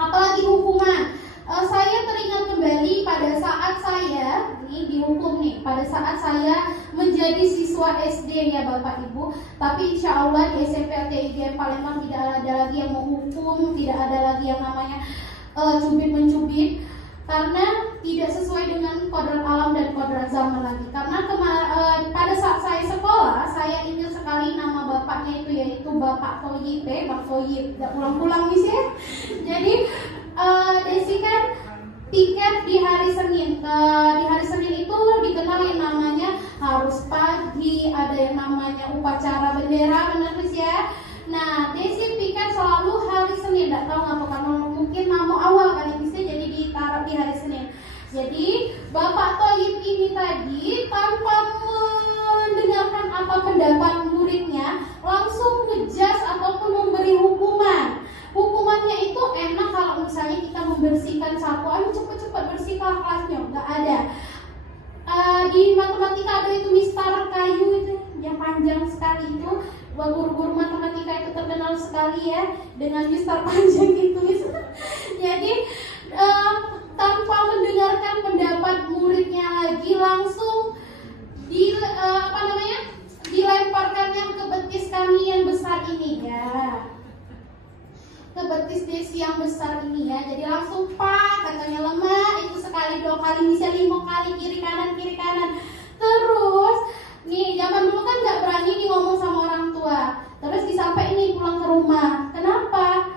Apalagi hukuman. Saya teringat kembali pada saat saya ini dihukum nih, pada saat saya menjadi siswa SD ya Bapak Ibu. Tapi insya Allah di SMP LTIGM Palembang tidak ada lagi yang menghukum, tidak ada lagi yang namanya cubit-mencubit. karena tidak sesuai dengan kodrat alam dan kodrat zaman lagi. Karena pada saat saya sekolah, saya ingat sekali nama bapaknya itu, yaitu Bapak Toyib, Bang Toyib, tidak pulang-pulang Miss ya. Jadi Desi kan piket di hari Senin. Di hari Senin itu dikenal yang namanya harus pagi, ada yang namanya upacara bendera, benar Miss ya. Nah, Desi piket selalu hari Senin, tidak tahu apa, karena mungkin nama awal kali bisa jadi ditaruh di hari Senin. Jadi Bapak Toyib ini tadi tanpa mendengarkan apa pendapat muridnya langsung ngejas ataupun memberi hukuman. Hukumannya itu enak kalau misalnya kita membersihkan sapu, ayo cepet-cepet bersihkan kelasnya, nggak ada. Di matematika ada itu mistar kayu itu yang panjang sekali itu. Guru-guru matematika itu terkenal sekali ya dengan mistar panjang itu. Jadi tanpa mendengarkan pendapat muridnya lagi langsung dilemparkannya ke betis kami yang besar ini ya, ke betis Desi yang besar ini ya. Jadi langsung pak katanya lemah itu sekali 2 kali bisa 5 kali kiri kanan. Terus nih zaman dulu kan nggak berani nih ngomong sama orang tua. Terus disampaikan nih pulang ke rumah. Kenapa?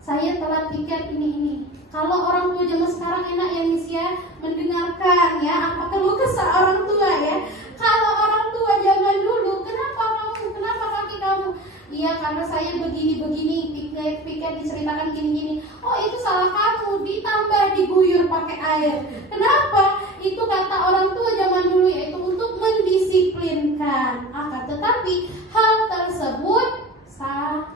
Saya telat tiket ini. Kalau orang tua zaman sekarang enak ya Miss ya, mendengarkan ya apa keluh kesah orang tua ya. Kalau orang tua zaman dulu, kenapa kaki kamu? Iya karena saya begini, piket diceritakan gini. Oh itu salah kamu, ditambah diguyur pakai air. Kenapa? Itu kata orang tua zaman dulu yaitu untuk mendisiplinkan. Akan tetapi hal tersebut salah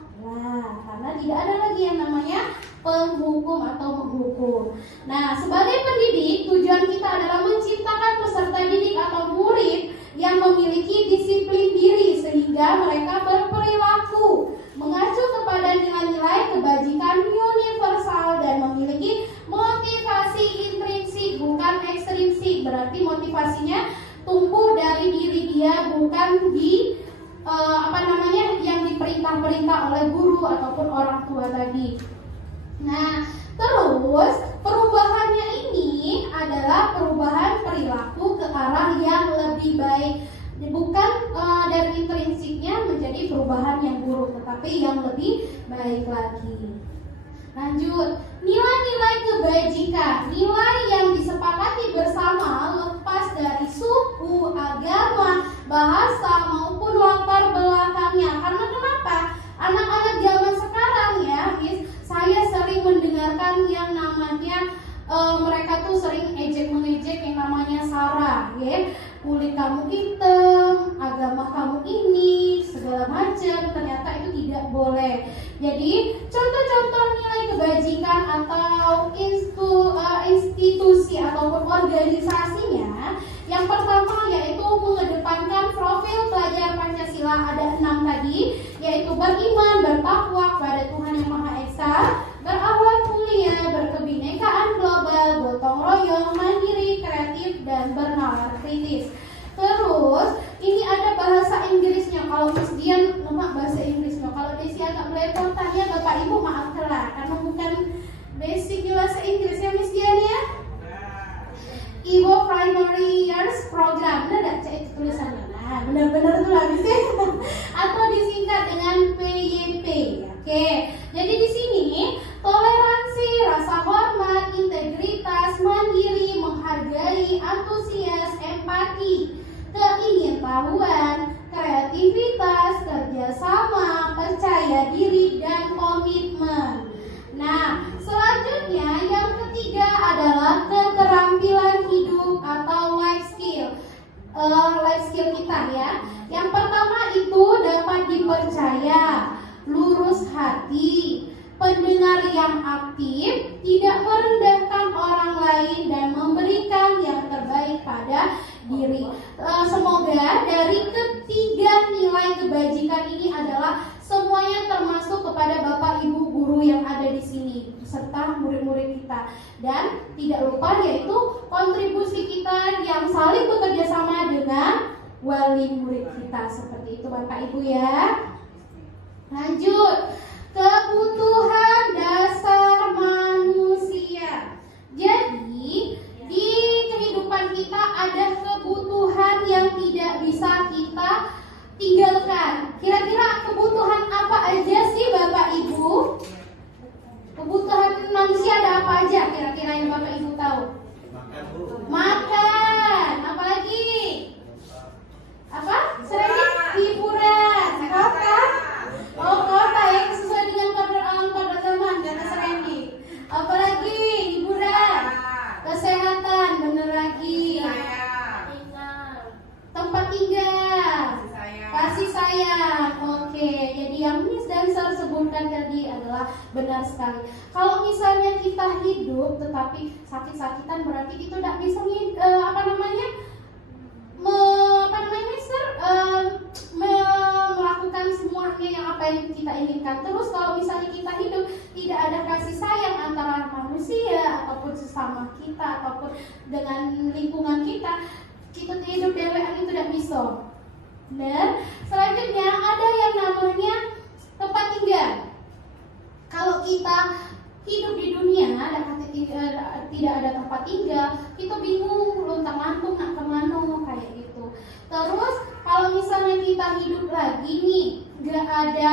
karena tidak ada lagi yang namanya penghukum atau menghukum. Nah, sebagai pendidik, tujuan kita adalah menciptakan peserta didik atau murid yang memiliki disiplin diri sehingga mereka berperilaku mengacu kepada nilai-nilai kebajikan universal dan memiliki motivasi intrinsik bukan ekstrinsik. Berarti motivasinya tumbuh dari diri dia, bukan di yang diperintah-perintah oleh guru ataupun orang tua tadi. Nah, terus perubahannya ini adalah perubahan perilaku ke arah yang lebih baik, bukan dari intrinsiknya menjadi perubahan yang buruk, tetapi yang lebih baik lagi. Lanjut, nilai-nilai kebajikan, nilai yang disepakati bersama lepas dari suku, agama, bahasa maupun latar belakangnya. Karena kenapa? Anak-anak zaman sekarang ya, saya sering mendengarkan yang namanya mereka tuh sering ejek-mengejek yang namanya sara, ya. Kulit kamu hitam, agama kamu ini, segala macam. Ternyata itu tidak boleh. Jadi contoh-contoh nilai kebajikan atau institusi ataupun organisasinya, yang pertama yaitu mengedepankan profil pelajar Pancasila. Ada 6 tadi, yaitu beriman, bertakwa kepada Tuhan Yang Maha Esa, berakhlak mulia, berkebinekaan global, gotong royong, mandiri, kreatif, dan bernalar kritis. Terus ini ada bahasa Inggrisnya. Kalau Miss Dian lemah bahasa Inggrisnya. Kalau Desi agak melebar, tanya Bapak Ibu maafkanlah karena bukan basic bahasa Inggris ya Miss Dian ya. Ivo Primary Years Program, benar tidak itu tulisannya? Nah, benar-benar tuh habis ya. Atau disingkat dengan PYP. Oke, jadi di sini toleransi, rasa hormat, integritas, mandiri, menghargai, antusias, empati, keingintahuan, kreativitas, kerjasama, percaya diri, dan komitmen. Nah, selanjutnya yang ketiga adalah keterampilan hidup atau life skill. Life skill kita ya. Yang pertama itu dapat dipercaya, lurus hati, pendengar yang aktif, tidak merendahkan orang lain, dan memberikan yang terbaik pada diri. Semoga dari ketiga nilai kebajikan ini adalah semuanya termasuk kepada Bapak Ibu guru yang ada di sini serta murid-murid kita. Dan tidak lupa yaitu kontribusi kita yang saling bekerja sama dengan wali murid kita. Seperti itu Bapak Ibu ya. Lanjut, kebutuhan dasar manusia. Jadi benar sekali. Kalau misalnya kita hidup tetapi sakit-sakitan, berarti kita tidak bisa melakukan semuanya yang apa yang kita inginkan. Terus kalau misalnya kita hidup tidak ada kasih sayang antara manusia ataupun sesama kita ataupun dengan lingkungan kita hidup dewean itu tidak bisa. Dan selanjutnya ada yang namanya tempat tinggal. Kalau kita hidup di dunia dan tidak ada tempat tinggal, kita bingung luntang-lantung nak kemana kayak gitu. Terus kalau misalnya kita hidup lagi nih, nggak ada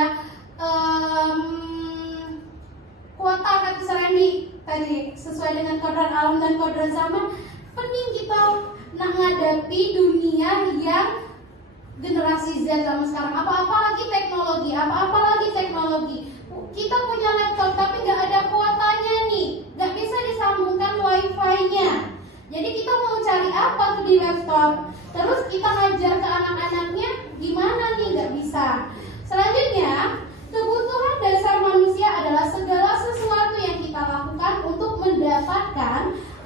kuota kata serani tadi sesuai dengan kodrat alam dan kodrat zaman, pening kita nak menghadapi dunia yang generasi Z zaman sekarang. Apa-apa lagi teknologi. Kita punya laptop tapi nggak ada kuotanya nih, nggak bisa disambungkan wifi-nya. Jadi kita mau cari apa tuh di laptop? Terus kita ngajar ke anak-anaknya gimana nih? Nggak bisa. Selanjutnya, kebutuhan dasar manusia adalah segala sesuatu yang kita lakukan untuk mendapatkan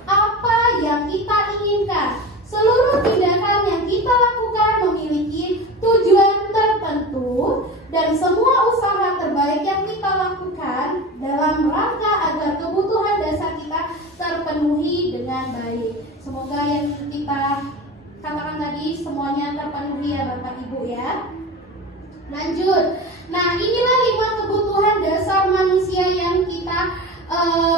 apa yang kita inginkan. Seluruh tindakan yang kita lakukan memiliki tujuan tertentu dan semua usaha terbaik yang kita lakukan dalam rangka agar kebutuhan dasar kita terpenuhi dengan baik. Semoga yang kita katakan tadi semuanya terpenuhi ya Bapak Ibu ya. Lanjut. Nah, inilah 5 kebutuhan dasar manusia yang kita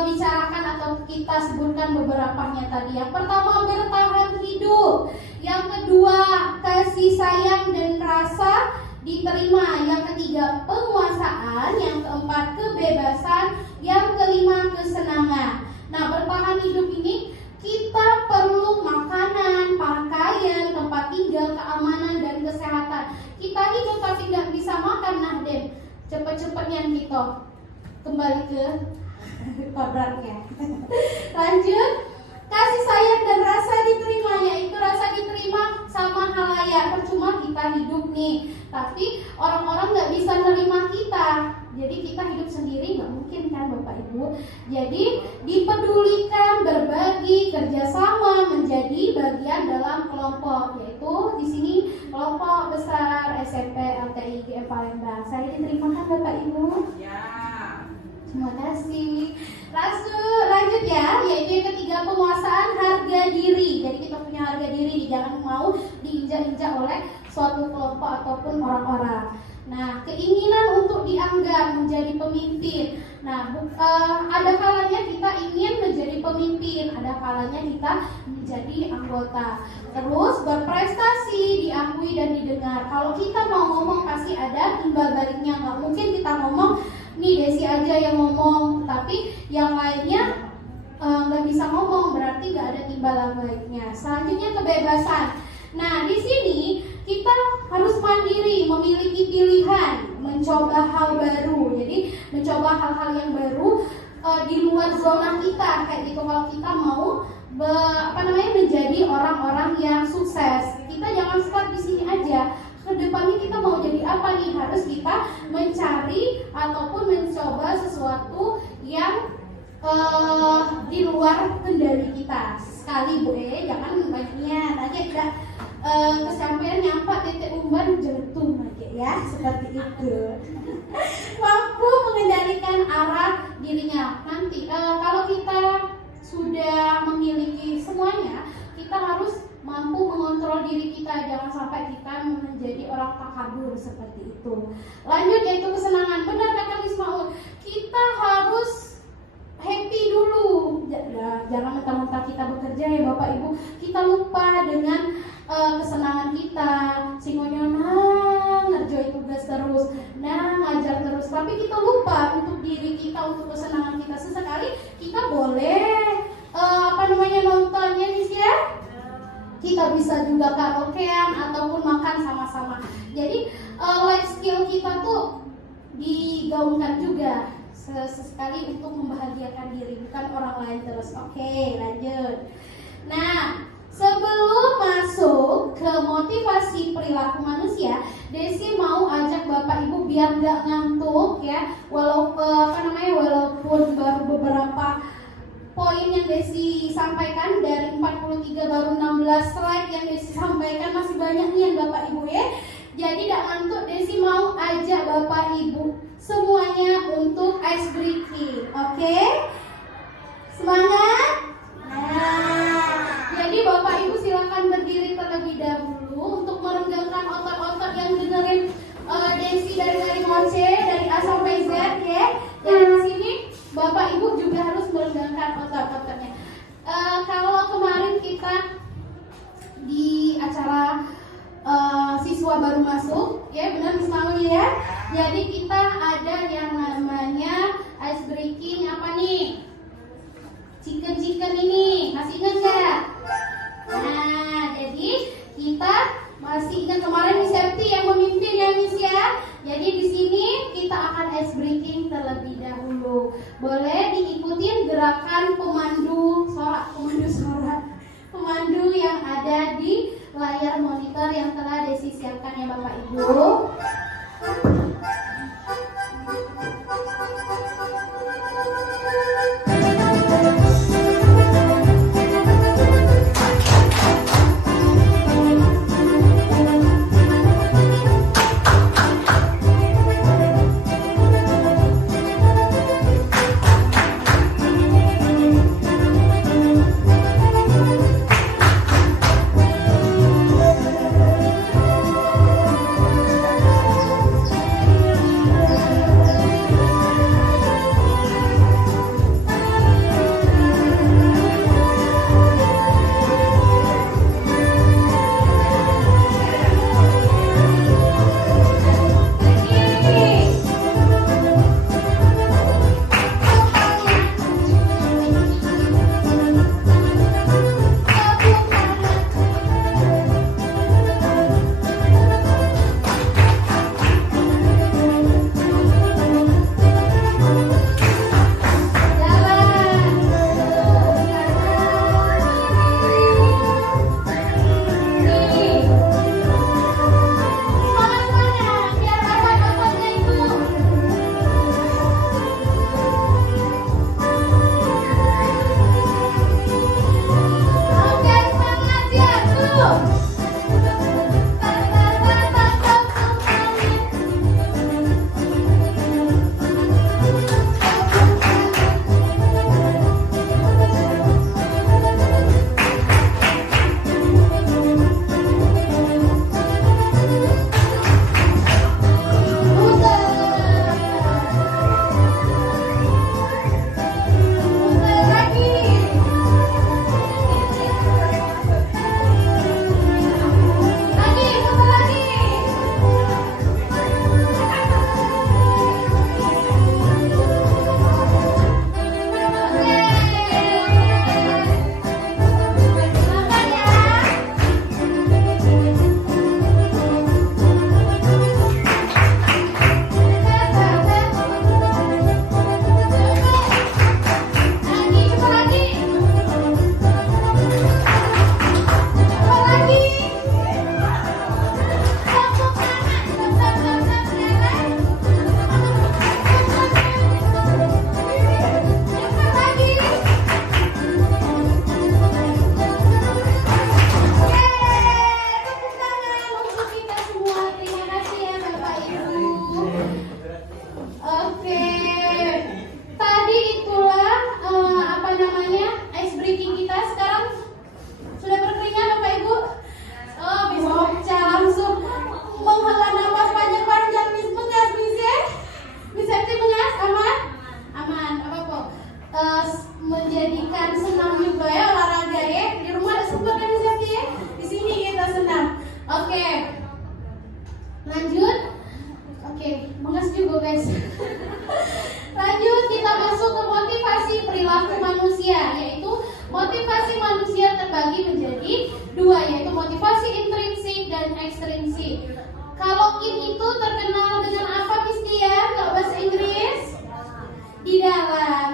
bicarakan atau kita sebutkan beberapanya tadi. Yang pertama, bertahan hidup. Yang kedua, kasih sayang dan rasa diterima. Yang ketiga, penguasaan. Yang keempat, kebebasan. Yang kelima, kesenangan. Nah, bertahan hidup ini kita perlu makanan, pakaian, tempat tinggal, keamanan, dan kesehatan. Kita hidup tapi nggak bisa makan, nah Den, cepet-cepetnya kita kembali ke kodratnya. Lanjut, kasih sayang dan rasa diterima, yaitu rasa diterima sama halayak. Percuma kita hidup nih, tapi orang-orang nggak bisa nerima kita. Jadi kita hidup sendiri nggak mungkin kan Bapak Ibu. Jadi dipedulikan, berbagi, kerjasama menjadi bagian dalam kelompok, yaitu di sini kelompok besar SMP LTI IGM Palembang. Saya diterima kan Bapak Ibu? Ya. Terima kasih. Lanjut ya, yaitu yang ketiga, penguasaan harga diri. Jadi kita punya harga diri, jangan mau diinjak-injak oleh suatu kelompok ataupun orang-orang. Nah, keinginan untuk dianggap menjadi pemimpin. Nah, ada kalanya kita ingin menjadi pemimpin, ada kalanya kita menjadi anggota. Terus berprestasi, diakui dan didengar. Kalau kita mau ngomong pasti ada timbal baliknya. Nggak mungkin kita ngomong, nih Desi aja yang ngomong, tapi yang lainnya nggak bisa ngomong, berarti nggak ada timbal baliknya. Selanjutnya kebebasan. Nah, di sini kita harus mandiri, memiliki pilihan, mencoba hal baru. Jadi mencoba hal-hal yang baru di luar zona kita, kayak gitu. Kalau kita mau menjadi orang-orang yang sukses, kita jangan stuck di sini aja. Kedepannya kita mau jadi apa nih? Harus kita mencari ataupun mencoba sesuatu yang di luar kendali kita. Sekali Bu, jangan banyak tadi tidak kesampaian nyampak titik umban jentung aja ya, seperti itu. Mampu mengendalikan arah dirinya. Nanti kalau kita sudah memiliki semuanya, kita harus mampu mengontrol diri kita, jangan sampai kita menjadi orang takabur seperti itu. Lanjut, yaitu kesenangan. Benar kata Ismail, kita harus happy dulu. Jangan mentang-mentang kita bekerja ya Bapak Ibu, kita lupa dengan kesenangan kita. Singonya ngerjain tugas terus, ngajar terus, tapi kita lupa untuk diri kita, untuk kesenangan kita. Sesekali kita boleh nontonnya nih ya. Kita bisa juga karaokean ataupun makan sama-sama. Jadi life skill kita tuh digaungkan juga sesekali untuk membahagiakan diri, bukan orang lain terus. Oke, lanjut. Nah, Sebelum masuk ke motivasi perilaku manusia, Desi mau ajak Bapak Ibu biar nggak ngantuk ya, walaupun baru beberapa poin yang Desi sampaikan, dari 43 baru 16 slide yang Desi sampaikan, masih banyak nih yang Bapak Ibu ya. Jadi nggak ngantuk, Desi mau ajak Bapak Ibu semuanya untuk ice breaking, oke? Semangat? Jadi Bapak Ibu silakan berdiri terlebih dahulu untuk merenggangkan otot-otot yang dengerin Desi dari Monse, dari A sampai Z ya. Dan di sini Bapak Ibu juga harus merenggangkan otot-ototnya. Kalau kemarin kita di acara siswa baru masuk, ya benar Miss Mauli ya. Jadi kita ada yang namanya ice breaking apa nih? Chicken ini, masih ingat nggak? Nah, jadi kita masih ingat kemarin Miss Septi yang memimpin ya Miss ya. Jadi di sini kita akan ice breaking terlebih dahulu. Boleh diikutin gerakan pemandu yang ada di layar monitor yang telah Desi siapkan ya Bapak Ibu.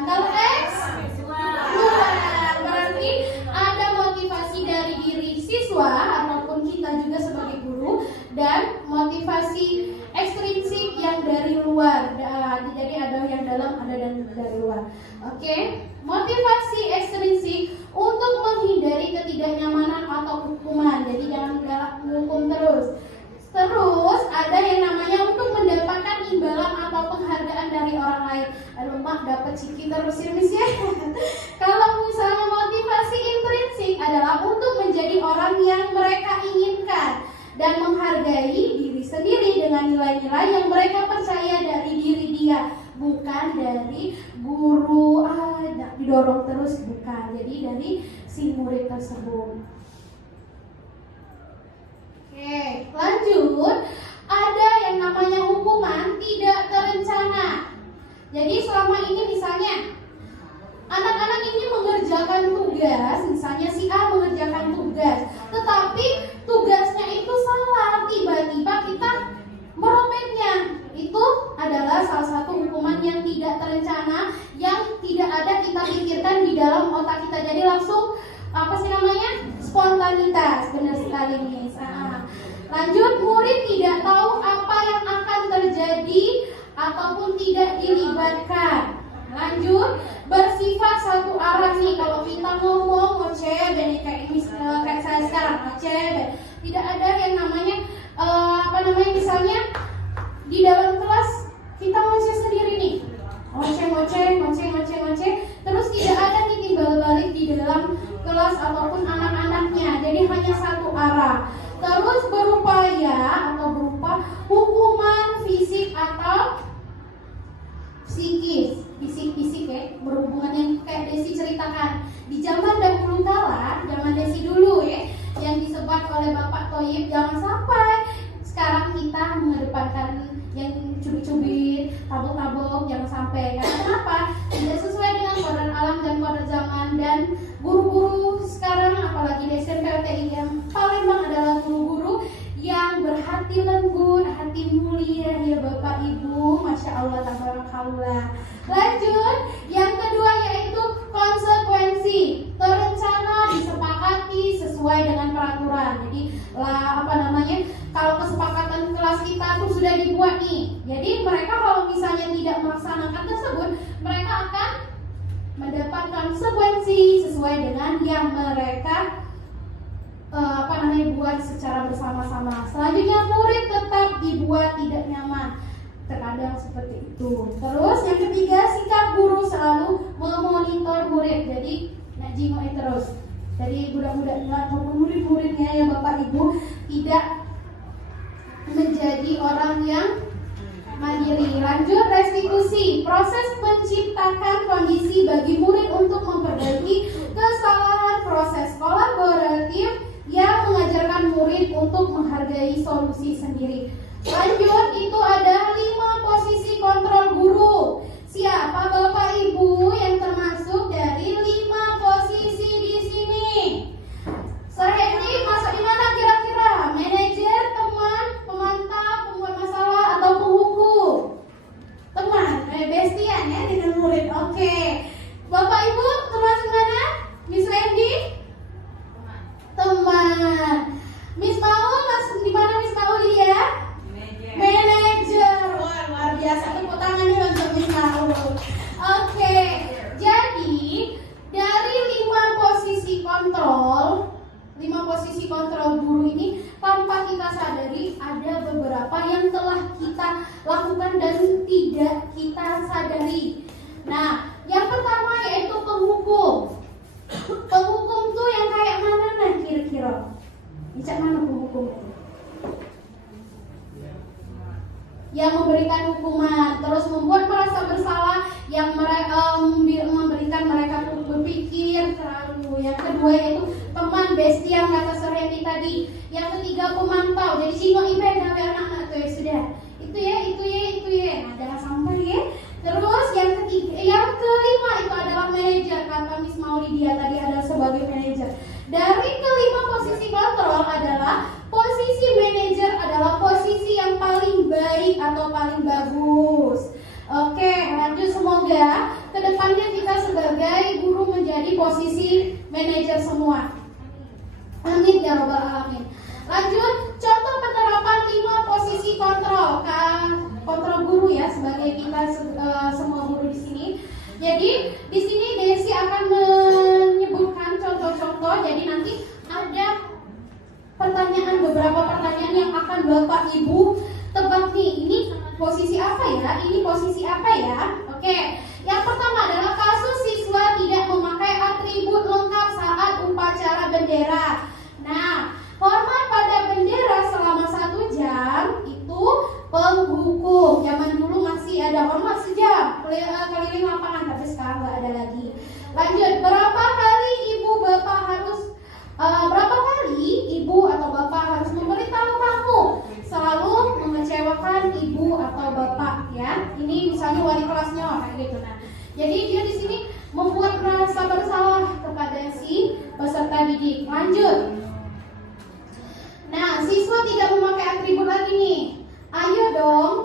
Kalau X luar, berarti ada motivasi dari diri motivasi ekstrinsik yang dari luar. Jadi ada yang dalam, ada yang dari luar. Oke, motivasi ekstrinsik untuk menghindari ketidaknyamanan atau hukuman. Jadi jangan galak menghukum terus. Terus ada yang namanya untuk mendapatkan imbalan atau penghargaan dari orang lain. Aduh mak dapat ciki terus ya Miss ya. Kalau misalnya motivasi intrinsik adalah untuk menjadi orang yang mereka inginkan dan menghargai diri sendiri dengan nilai-nilai yang mereka percaya dari diri dia, bukan dari guru didorong terus, bukan. Jadi dari si murid tersebut. Oke, lanjut. Ada yang namanya hukuman tidak terencana. Jadi selama ini misalnya anak-anak ini mengerjakan tugas, misalnya si A mengerjakan tugas, tetapi tugasnya itu salah, tiba-tiba kita merobeknya. Itu adalah salah satu hukuman yang tidak terencana, yang tidak ada kita pikirkan di dalam otak kita. Jadi langsung spontanitas. Benar sekali nih. Lanjut, murid tidak tahu apa yang akan terjadi ataupun tidak dilibatkan. Lanjut, bersifat satu arah nih. Kalau kita ngomong ngoceh, kayak saya sekarang ngoceh, tidak ada yang namanya misalnya di dalam kelas kita ngoceh sendiri nih, ngoceh, terus tidak ada nih timbal balik di dalam kelas ataupun anak-anaknya. Jadi hanya satu arah. Terus berupaya atau berupa hukuman fisik atau psikis, fisik ya, berhubungan yang kayak Desi ceritakan di zaman dahulu kala, zaman Desi dulu ya, yang disebat oleh Bapak Toyib. Jangan sampai sekarang kita mengedepankan yang cubit-cubit, tabok-tabok, jangan sampai. Karena kenapa? Tidak sesuai dengan kodrat alam dan kodrat zaman. Dan guru-guru sekarang, apalagi di SMP LTI yang Palembang, adalah guru-guru yang berhati lembut, hati mulia ya Bapak Ibu. Masya Allah, tabarakallah. Lanjut, yang kedua yaitu konsekuensi. Terencana, disepakati sesuai dengan peraturan. Jadi kalau kesepakatan kelas kita tuh sudah dibuat nih, jadi mereka kalau misalnya tidak melaksanakan tersebut, mereka akan mendapatkan konsekuensi sesuai dengan yang mereka buat secara bersama-sama. Selanjutnya, murid tetap dibuat tidak nyaman. Terkadang seperti itu. Terus yang ketiga, sikap guru selalu memonitor murid. Jadi jingoi terus. Jadi budak-budaknya ataupun murid-muridnya ya Bapak Ibu tidak menjadi orang yang mandiri. Lanjut, restitusi. Proses menciptakan kondisi bagi murid untuk memperbaiki kesalahan. Proses kolaboratif yang mengajarkan murid untuk menghargai solusi sendiri. Lanjut, itu ada 5 posisi kontrol guru. Siapa Bapak Ibu yang termasuk dari 5 posisi di sini? Serhenti masuk di mana kira-kira? Manajer, teman, pemantau, pembuat masalah, atau penghukum? Teman, bestian ya dengan murid. Oke. Bapak Ibu termasuk mana? Miss Randy? Teman. Miss Maul masuk di mana Miss Maul ya? Manager. Wah, luar biasa. Tepuk tangannya untuk Miss Maul. Oke. Jadi dari 5 posisi kontrol guru ini, tanpa kita sadari ada beberapa yang telah kita lakukan dan tidak kita sadari. Nah, yang pertama yaitu penghukum. Penghukum tuh yang kayak mana nah kira-kira? Dicak mana penghukum itu? Yang memberikan hukuman, terus membuat merasa bersalah, yang memberikan mereka berpikir terlalu. Yang kedua yaitu teman, bestian kata Suryani tadi. Yang ketiga pemantau. Jadi singo ibadah anak-anak tuh ya sudah. Itu ya. Nah, jangan sampai ya. Terus yang kelima itu adalah manajer. Kata Miss Maulidia tadi adalah sebagai manajer. Dari kelima posisi kontrol adalah posisi manajer adalah posisi yang paling baik atau paling bagus. Oke, lanjut, semoga kedepannya kita sebagai guru menjadi posisi manajer semua. Amin ya robbal alamin. Lanjut, contoh penerapan 5 posisi kontrol Jadi di sini Desi akan menyebutkan contoh-contoh. Jadi nanti ada beberapa pertanyaan yang akan Bapak Ibu tebak nih. Ini posisi apa ya? Ini posisi apa ya? Oke. Yang pertama adalah kasus siswa tidak memakai atribut lengkap saat upacara bendera. Nah, hormat pada bendera selama 1 jam itu penghukum. Zaman dulu masih ada hormat sejam keliling lapangan, tapi sekarang nggak ada lagi. Lanjut, berapa kali ibu atau bapak harus memberitahu kamu selalu mengecewakan ibu atau bapak ya. Ini misalnya wali kelasnya kayak gitu. Nah, jadi dia di sini membuat rasa bersalah kepada si peserta didik. Lanjut. Nah, siswa tidak memakai atribut lagi nih. Ayo dong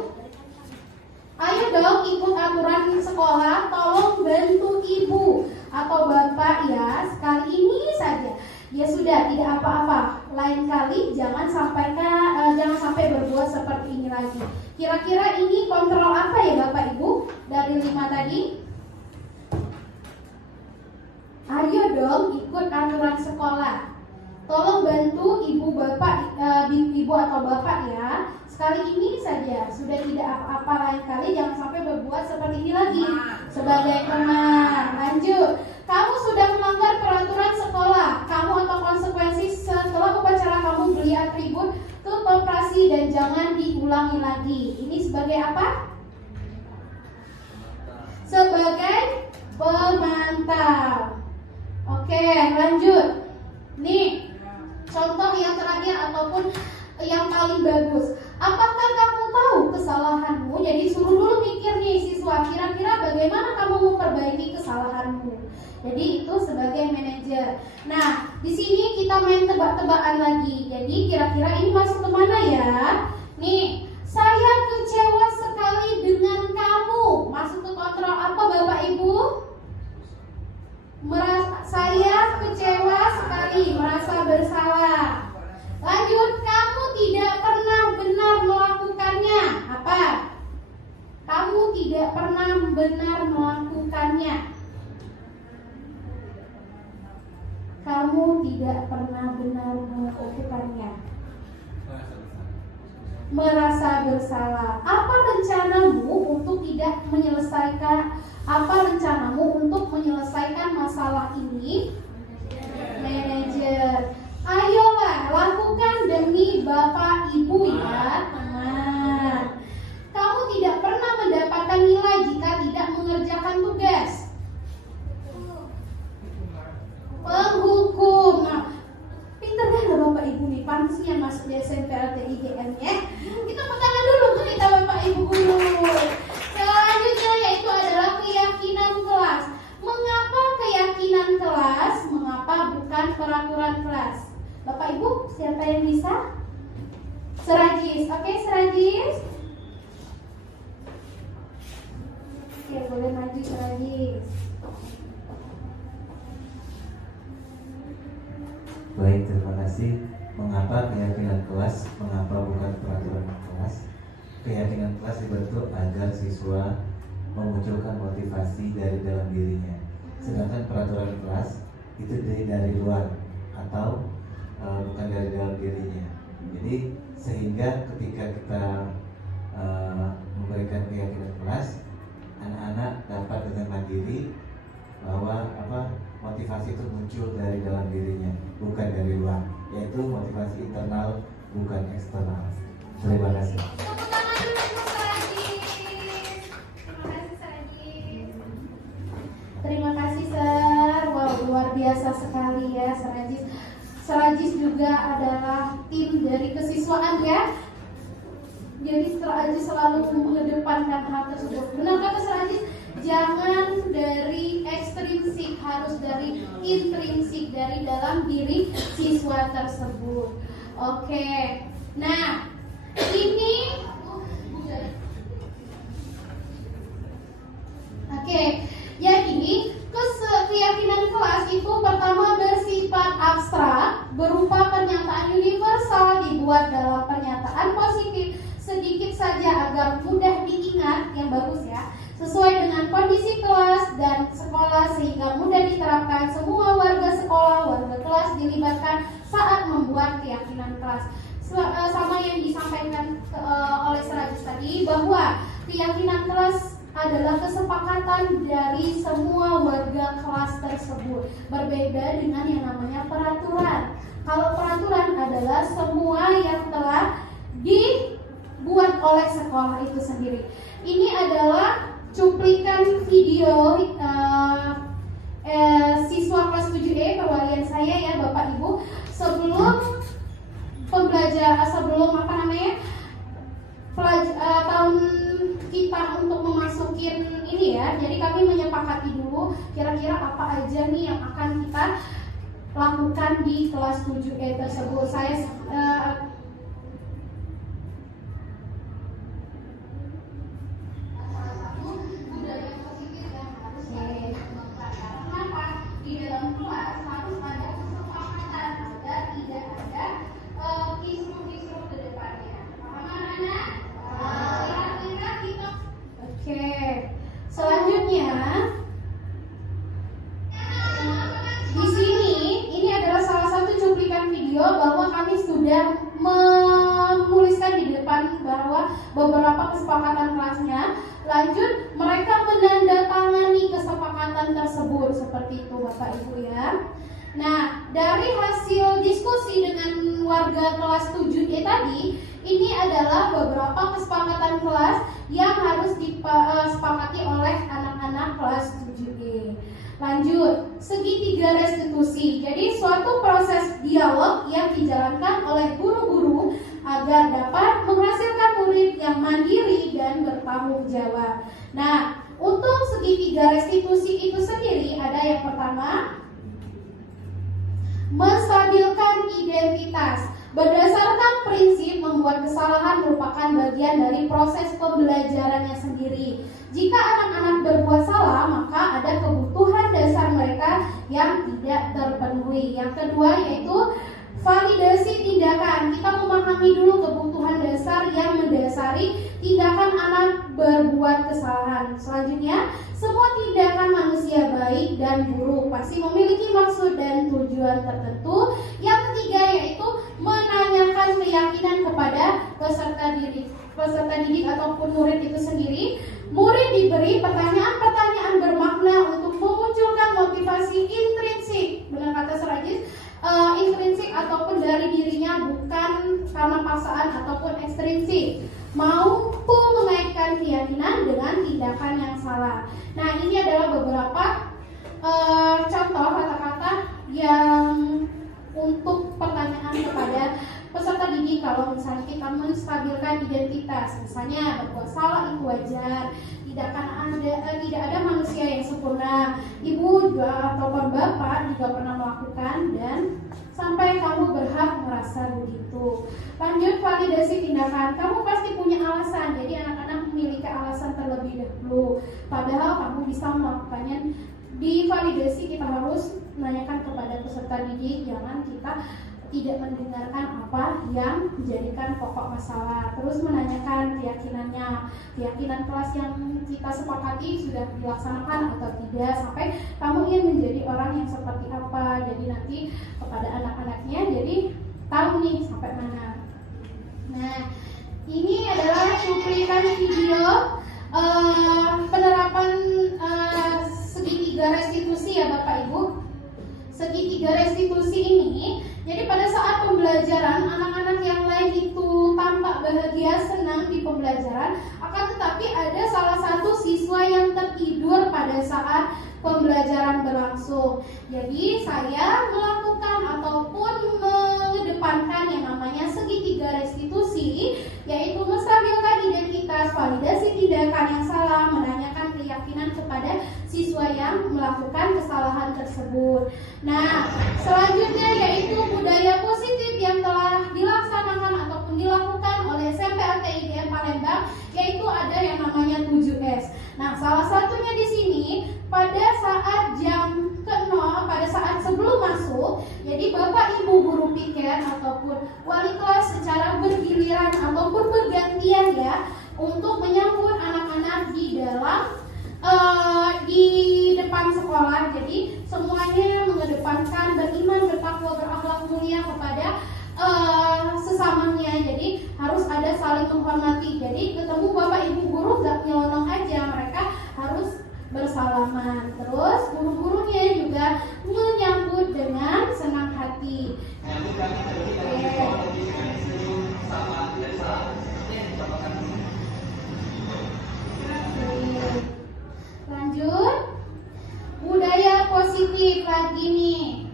ikut aturan sekolah. Tolong bantu ibu atau bapak ya. Sekali ini saja. Ya sudah, tidak apa-apa. Lain kali jangan sampai berbuat seperti ini lagi. Kira-kira ini kontrol apa ya Bapak Ibu dari 5 tadi? Ayo dong ikut aturan sekolah. Tolong bantu ibu atau bapak ya. Sekali ini saja, sudah tidak apa-apa, lain kali jangan sampai berbuat seperti ini lagi. Sebagai teman. Lanjut. Kamu sudah melanggar peraturan sekolah. Kamu atau konsekuensi setelah upacara kamu beli atribut ke koperasi dan jangan diulangi lagi. Ini sebagai apa? Sebagai pemantau. Oke, lanjut. Nih, contoh yang terakhir ataupun yang paling bagus. Apakah kamu tahu kesalahanmu? Jadi suruh dulu mikir nih siswa, kira-kira bagaimana kamu memperbaiki kesalahanmu. Jadi itu sebagai manajer. Nah, di sini kita main tebak-tebakan lagi. Jadi kira-kira ini masuk kemana ya? Nih, saya kecewa sekali dengan kamu. Masuk ke kontrol apa Bapak Ibu? Saya kecewa sekali, merasa bersalah. Lanjut, kamu tidak pernah benar melakukannya. Apa? Kamu tidak pernah benar melakukannya. Kamu tidak pernah benar melakukannya. Merasa bersalah. Apa rencanamu untuk tidak menyelesaikan? Apa rencanamu untuk menyelesaikan masalah ini? Manajer. Ayolah, lakukan demi Bapak Ibu ya, teman. Kamu tidak pernah mendapatkan nilai jika tidak mengerjakan tugas. Penghukum. Nah, pinter kan Bapak Ibu nih, pantasnya masuk di SMP LTIGM ya. Kita tangan dulu kita Bapak Ibu guru. Selanjutnya yaitu adalah keyakinan kelas. Mengapa keyakinan kelas? Mengapa bukan peraturan kelas? Bapak Ibu, siapa yang bisa? Serajis, oke Serajis. Oke, boleh maju Serajis. Baik, terima kasih. Mengapa keyakinan kelas? Mengapa bukan peraturan kelas? Keyakinan kelas dibentuk agar siswa memunculkan motivasi dari dalam dirinya. Sedangkan peraturan kelas itu dari luar atau bukan dari dalam dirinya. Jadi sehingga ketika kita memberikan keyakinan kelas, anak-anak dapat dengan mandiri bahwa motivasi itu muncul dari dalam dirinya, bukan dari luar, yaitu motivasi internal bukan eksternal. Terima kasih. Terima kasih Sir. Wow, luar biasa sekali ya Serajis. Serajis juga adalah tim dari kesiswaan ya. Jadi Serajis selalu mengedepankan hal tersebut. Benar kata Serajis, jangan dari ekstrinsik, harus dari intrinsik, dari dalam diri siswa tersebut. Oke. Nah, ini ya gini, keyakinan kelas itu pertama bersifat abstrak, berupa pernyataan universal dibuat dalam pernyataan positif sedikit saja agar mudah diingat, yang bagus ya, sesuai dengan kondisi kelas dan sekolah sehingga mudah diterapkan. Semua warga sekolah, warga kelas dilibatkan saat membuat keyakinan kelas. Sama yang disampaikan oleh Serajis tadi, bahwa keyakinan kelas adalah kesepakatan dari semua warga kelas tersebut. Berbeda dengan yang namanya peraturan. Kalau peraturan adalah semua yang telah dibuat oleh sekolah itu sendiri. Ini adalah cuplikan video siswa kelas 7E perwalian saya ya Bapak Ibu, sebelum tahun kita untuk memasukin ini ya. Jadi kami menyepakati dulu kira-kira apa aja nih yang akan kita lakukan di kelas 7E tersebut. Saya di dalam kelas harus ada kesepakatan agar tidak ada kisruh-kisruh ke depannya. Paham anak-anak? Kira-kira kita. Oke. Selanjutnya di sini ini adalah salah satu cuplikan video bahwa kami sudah menuliskan di depan bahwa beberapa kesepakatan kelasnya. Lanjut, mereka menandatangani kesepakatan tersebut seperti itu Bapak Ibu ya. Nah, dari hasil diskusi dengan warga kelas 7E tadi, ini adalah beberapa kesepakatan kelas yang harus disepakati oleh anak-anak kelas 7E. Lanjut, segitiga restitusi. Jadi suatu proses dialog yang dijalankan oleh guru-guru agar dapat menghasilkan murid yang mandiri dan bertanggung jawab. Nah, untuk segitiga restitusi itu sendiri ada yang pertama, menstabilkan identitas. Berdasarkan prinsip membuat kesalahan merupakan bagian dari proses pembelajarannya sendiri. Jika anak-anak berbuat salah, maka ada kebutuhan dasar mereka yang tidak terpenuhi. Yang kedua yaitu validasi tindakan. Kita memahami dulu kebutuhan dasar yang mendasari tindakan anak berbuat kesalahan. Selanjutnya, semua tindakan manusia baik dan buruk pasti memiliki maksud dan tujuan tertentu. Yang ketiga yaitu menanyakan keyakinan kepada peserta didik ataupun murid itu sendiri. Murid diberi pertanyaan-pertanyaan bermakna untuk memunculkan motivasi intrinsik. Benar kata Serajis, intrinsik ataupun dari dirinya, bukan karena paksaan ataupun ekstrinsik. Mampu mengaitkan keyakinan dengan tindakan yang salah. Nah, ini adalah beberapa contoh kata-kata yang untuk pertanyaan kepada peserta didik kalau misalnya kita menstabilkan identitas. Misalnya berbuat salah itu wajar, tidak ada manusia yang sempurna. Ibu juga ataupun bapak juga pernah melakukan dan sampai kamu berhak merasa begitu. Lanjut, validasi tindakan. Kamu pasti punya alasan, jadi anak-anak memiliki alasan terlebih dahulu. Padahal kamu bisa melakukannya. Di validasi kita harus menanyakan kepada peserta didik, jangan kita tidak mendengarkan apa yang dijadikan pokok masalah. Terus menanyakan keyakinannya, keyakinan kelas yang kita sepakati sudah dilaksanakan atau tidak, sampai kamu ingin menjadi orang yang seperti apa. Jadi nanti kepada anak-anaknya jadi tahu nih sampai mana. Nah, ini adalah cuplikan video penerapan segitiga restitusi ya Bapak Ibu. Segitiga restitusi ini, jadi pada saat pembelajaran anak-anak yang lain itu tampak bahagia, senang di pembelajaran, akan tetapi ada salah satu siswa yang tertidur pada saat pembelajaran berlangsung. Jadi saya melakukan ataupun mengedepankan yang namanya segitiga restitusi, yaitu menstabilkan identitas, validasi tindakan yang salah, menanyakan keyakinan kepada siswa yang melakukan kesalahan tersebut. Nah, selanjutnya yaitu budaya positif yang telah dilaksanakan ataupun dilakukan oleh SMP LTI IGM Palembang, yaitu ada yang namanya 7S. Nah, salah satunya di sini pada saat jam ke-0, pada saat sebelum masuk, jadi Bapak Ibu guru piket ataupun wali kelas secara bergiliran ataupun bergantian ya untuk menyambut anak-anak di dalam di depan sekolah. Jadi semuanya mengedepankan beriman, bertakwa, berakhlak mulia kepada sesamanya. Jadi harus ada saling menghormati. Jadi ketemu bapak ibu guru gak nyelonong aja, mereka harus bersalaman. Terus guru-gurunya juga menyambut dengan senang hati. Lanjut, budaya positif lagi nih.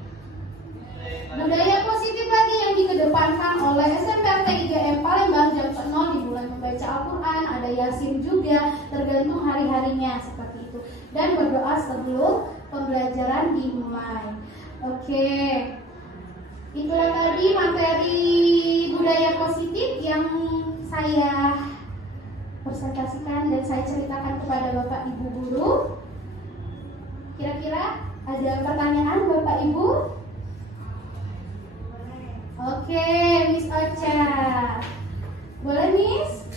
Budaya positif lagi yang dikedepankan oleh SMPLT IGM Palembang jam 0 dimulai membaca Al-Quran, ada Yasin juga, tergantung hari-harinya seperti itu. Dan berdoa sebelum pembelajaran dimulai. Oke, itulah tadi materi budaya positif yang saya presentasikan dan saya ceritakan kepada Bapak Ibu guru. Kira-kira ada pertanyaan Bapak Ibu? Oke, Miss Ocha. Boleh, Miss?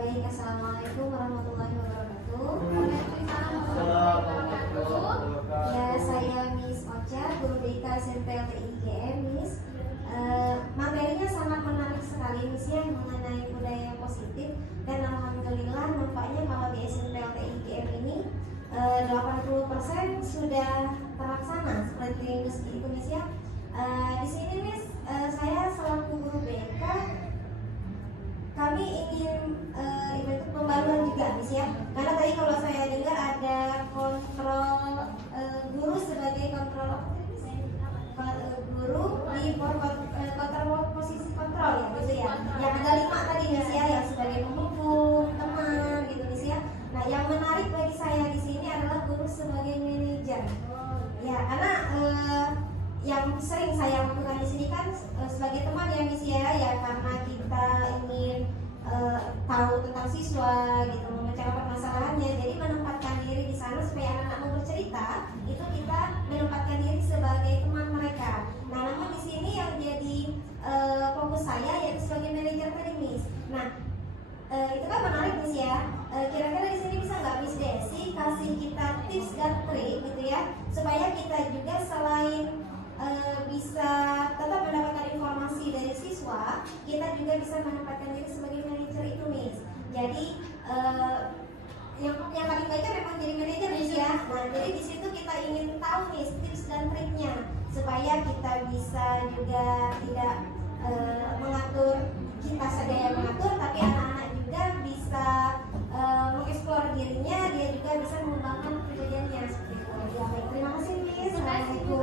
Baik, assalamualaikum warahmatullahi wabarakatuh. Ya, saya Miss Ocha, guru BK SMPLT IGM, Miss. Materinya sangat menarik sekali, Miss, ya, mengenai budaya positif. Dan alhamdulillah nampaknya kalau di SMPLT IGM ini 80% sudah terlaksana seperti itu, Miss, ya. Di sini, Miss, saya selaku guru BK, kami ingin itu pembaruan juga, Miss, ya. Karena tadi kalau saya dengar ada kontrol guru sebagai kontrol guru di kontrol posisi kontrol, ya, gitu ya. Yang ada 5 tadi, Miss, ya, yang sebagai pemukul, teman, gitu, Miss, ya. Nah, yang menarik bagi saya di sini adalah guru sebagai manajer. Ya, karena yang sering saya lakukan di sini kan sebagai teman, ya, Miss, ya, karena kita ingin tahu tentang siswa, gitu, memecahkan permasalahannya. Jadi menempatkan diri di sana supaya anak-anak mau bercerita, itu kita menempatkan diri sebagai teman mereka. Nah, namun di sini yang jadi fokus saya yaitu sebagai manajer tadi, Miss. Nah, itu kan menarik, Miss, ya. Kira-kira di sini bisa nggak Miss Desi kasih kita tips dan trik, gitu ya, supaya kita juga selain bisa tetap mendapatkan informasi dari siswa, kita juga bisa menempatkan diri sebagai manajer itu, Miss. Jadi yang paling baik memang jadi manajer, Miss, ya. Nah, jadi di situ kita ingin tahu, Miss, tips dan triknya supaya kita bisa juga tidak mengatur kita saja yang mengatur, tapi anak-anak juga bisa mengeksplor dirinya, dia juga bisa mengembangkan kepribadiannya seperti itu. Ya, baik, terima kasih, Miss. Assalamualaikum.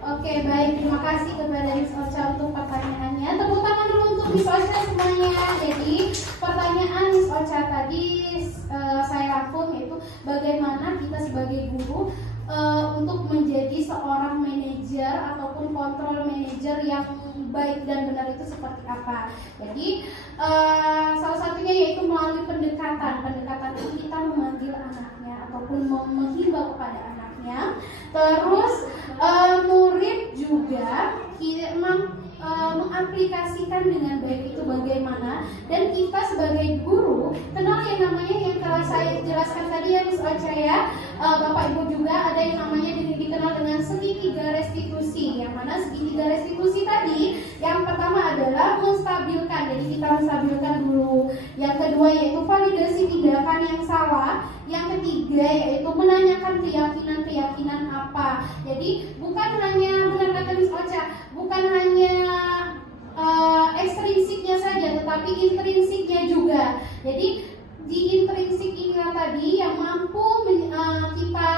Oke, baik, terima kasih kepada Miss Ocha untuk pertanyaannya. Tepuk tangan dulu untuk Miss Ocha semuanya. Jadi pertanyaan Miss Ocha tadi saya rangkum, yaitu bagaimana kita sebagai guru untuk menjadi seorang manajer ataupun kontrol manajer yang baik dan benar itu seperti apa. Jadi salah satunya yaitu melalui pendekatan. Pendekatan itu kita memanggil anaknya ataupun menghimbau kepada anaknya. Terus murid juga mengaplikasikan dengan baik itu bagaimana, dan kita sebagai guru kenal yang namanya yang telah saya jelaskan tadi, ya, Miss Ocha, ya. Bapak Ibu juga ada yang namanya dikenal dengan segitiga restitusi. Yang mana segitiga restitusi tadi, yang pertama adalah menstabilkan, jadi kita menstabilkan dulu. Yang kedua yaitu validasi tindakan yang salah. Yang ketiga yaitu menanyakan keyakinan apa. Jadi bukan hanya, benar kata Miss Ocha, bukan hanya ekstrinsiknya saja, tetapi intrinsiknya juga. Jadi di intrinsik inilah tadi yang mampu kita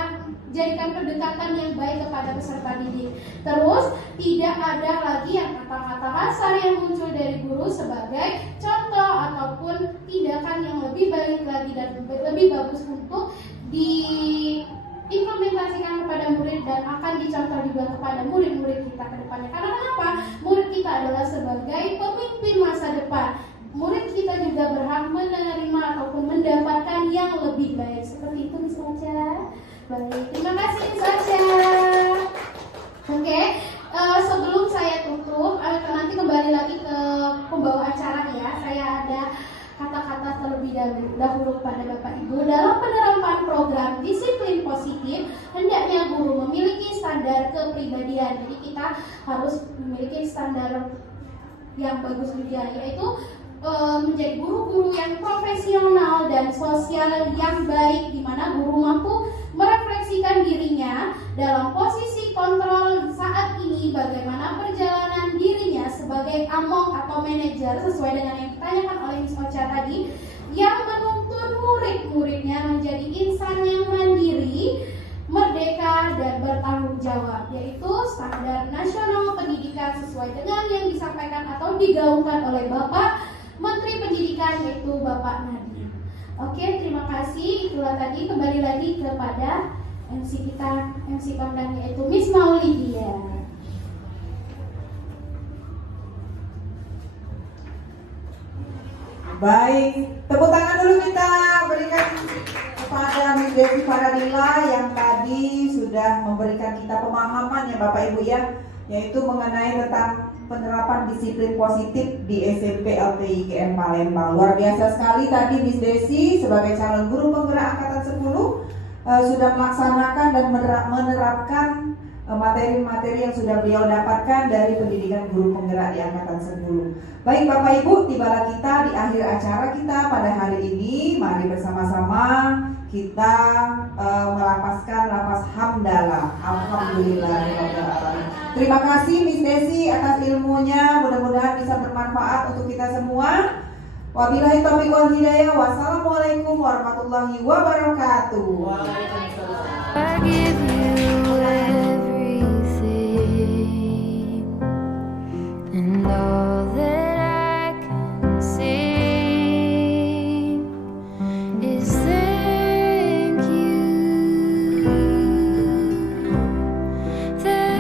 jadikan pendekatan yang baik kepada peserta didik. Terus tidak ada lagi yang kata-kata kasar yang muncul dari guru sebagai contoh ataupun tindakan yang lebih baik lagi dan lebih bagus untuk diimplementasikan kepada murid dan akan dicontoh juga kepada murid-murid kita ke depannya. Karena kenapa? Murid kita adalah sebagai pemimpin masa depan. Murid kita juga berhak menerima ataupun mendapatkan yang lebih baik. Seperti itu, Miss Ocha. Baik, terima kasih Miss Aca. Oke, sebelum saya tutup, nanti kembali lagi ke pembawa acara ya. Saya ada kata-kata terlebih dahulu pada Bapak Ibu. Dalam penerapan program disiplin positif, hendaknya guru memiliki standar kepribadian. Jadi kita harus memiliki standar yang bagus juga, yaitu menjadi guru-guru yang profesional dan sosial yang baik, di mana guru mampu merefleksikan dirinya dalam posisi kontrol saat ini, bagaimana perjalanan dirinya sebagai among atau manajer sesuai dengan yang ditanyakan oleh Miss Ocha tadi, yang menuntun murid-muridnya menjadi insan yang mandiri, merdeka dan bertanggung jawab, yaitu standar nasional pendidikan sesuai dengan yang disampaikan atau digaungkan oleh Bapak Menteri Pendidikan, yaitu Bapak Nadiem. Oke, terima kasih. Itulah tadi, kembali lagi kepada MC kita, MC kondang, yaitu Miss Maulidia. Baik, tepuk tangan dulu kita berikan kepada Miss Desi Faradila yang tadi sudah memberikan kita pemahaman ya Bapak Ibu ya, yaitu mengenai tentang penerapan disiplin positif di SMP LTI IGM Palembang. Luar biasa sekali tadi Miss Desi sebagai calon guru penggerak angkatan 10 sudah melaksanakan dan menerapkan materi-materi yang sudah beliau dapatkan dari pendidikan guru penggerak di angkatan 10. Baik Bapak Ibu, tibalah kita di akhir acara kita pada hari ini. Mari bersama-sama kita melapaskan lapas hamdalah. Alhamdulillahirobbilalamin. Terima kasih Miss Desi atas ilmunya, mudah-mudahan bisa bermanfaat untuk kita semua. Wabillahi taufiq wal hidayah. Wassalamualaikum warahmatullahi wabarakatuh. Forgive me.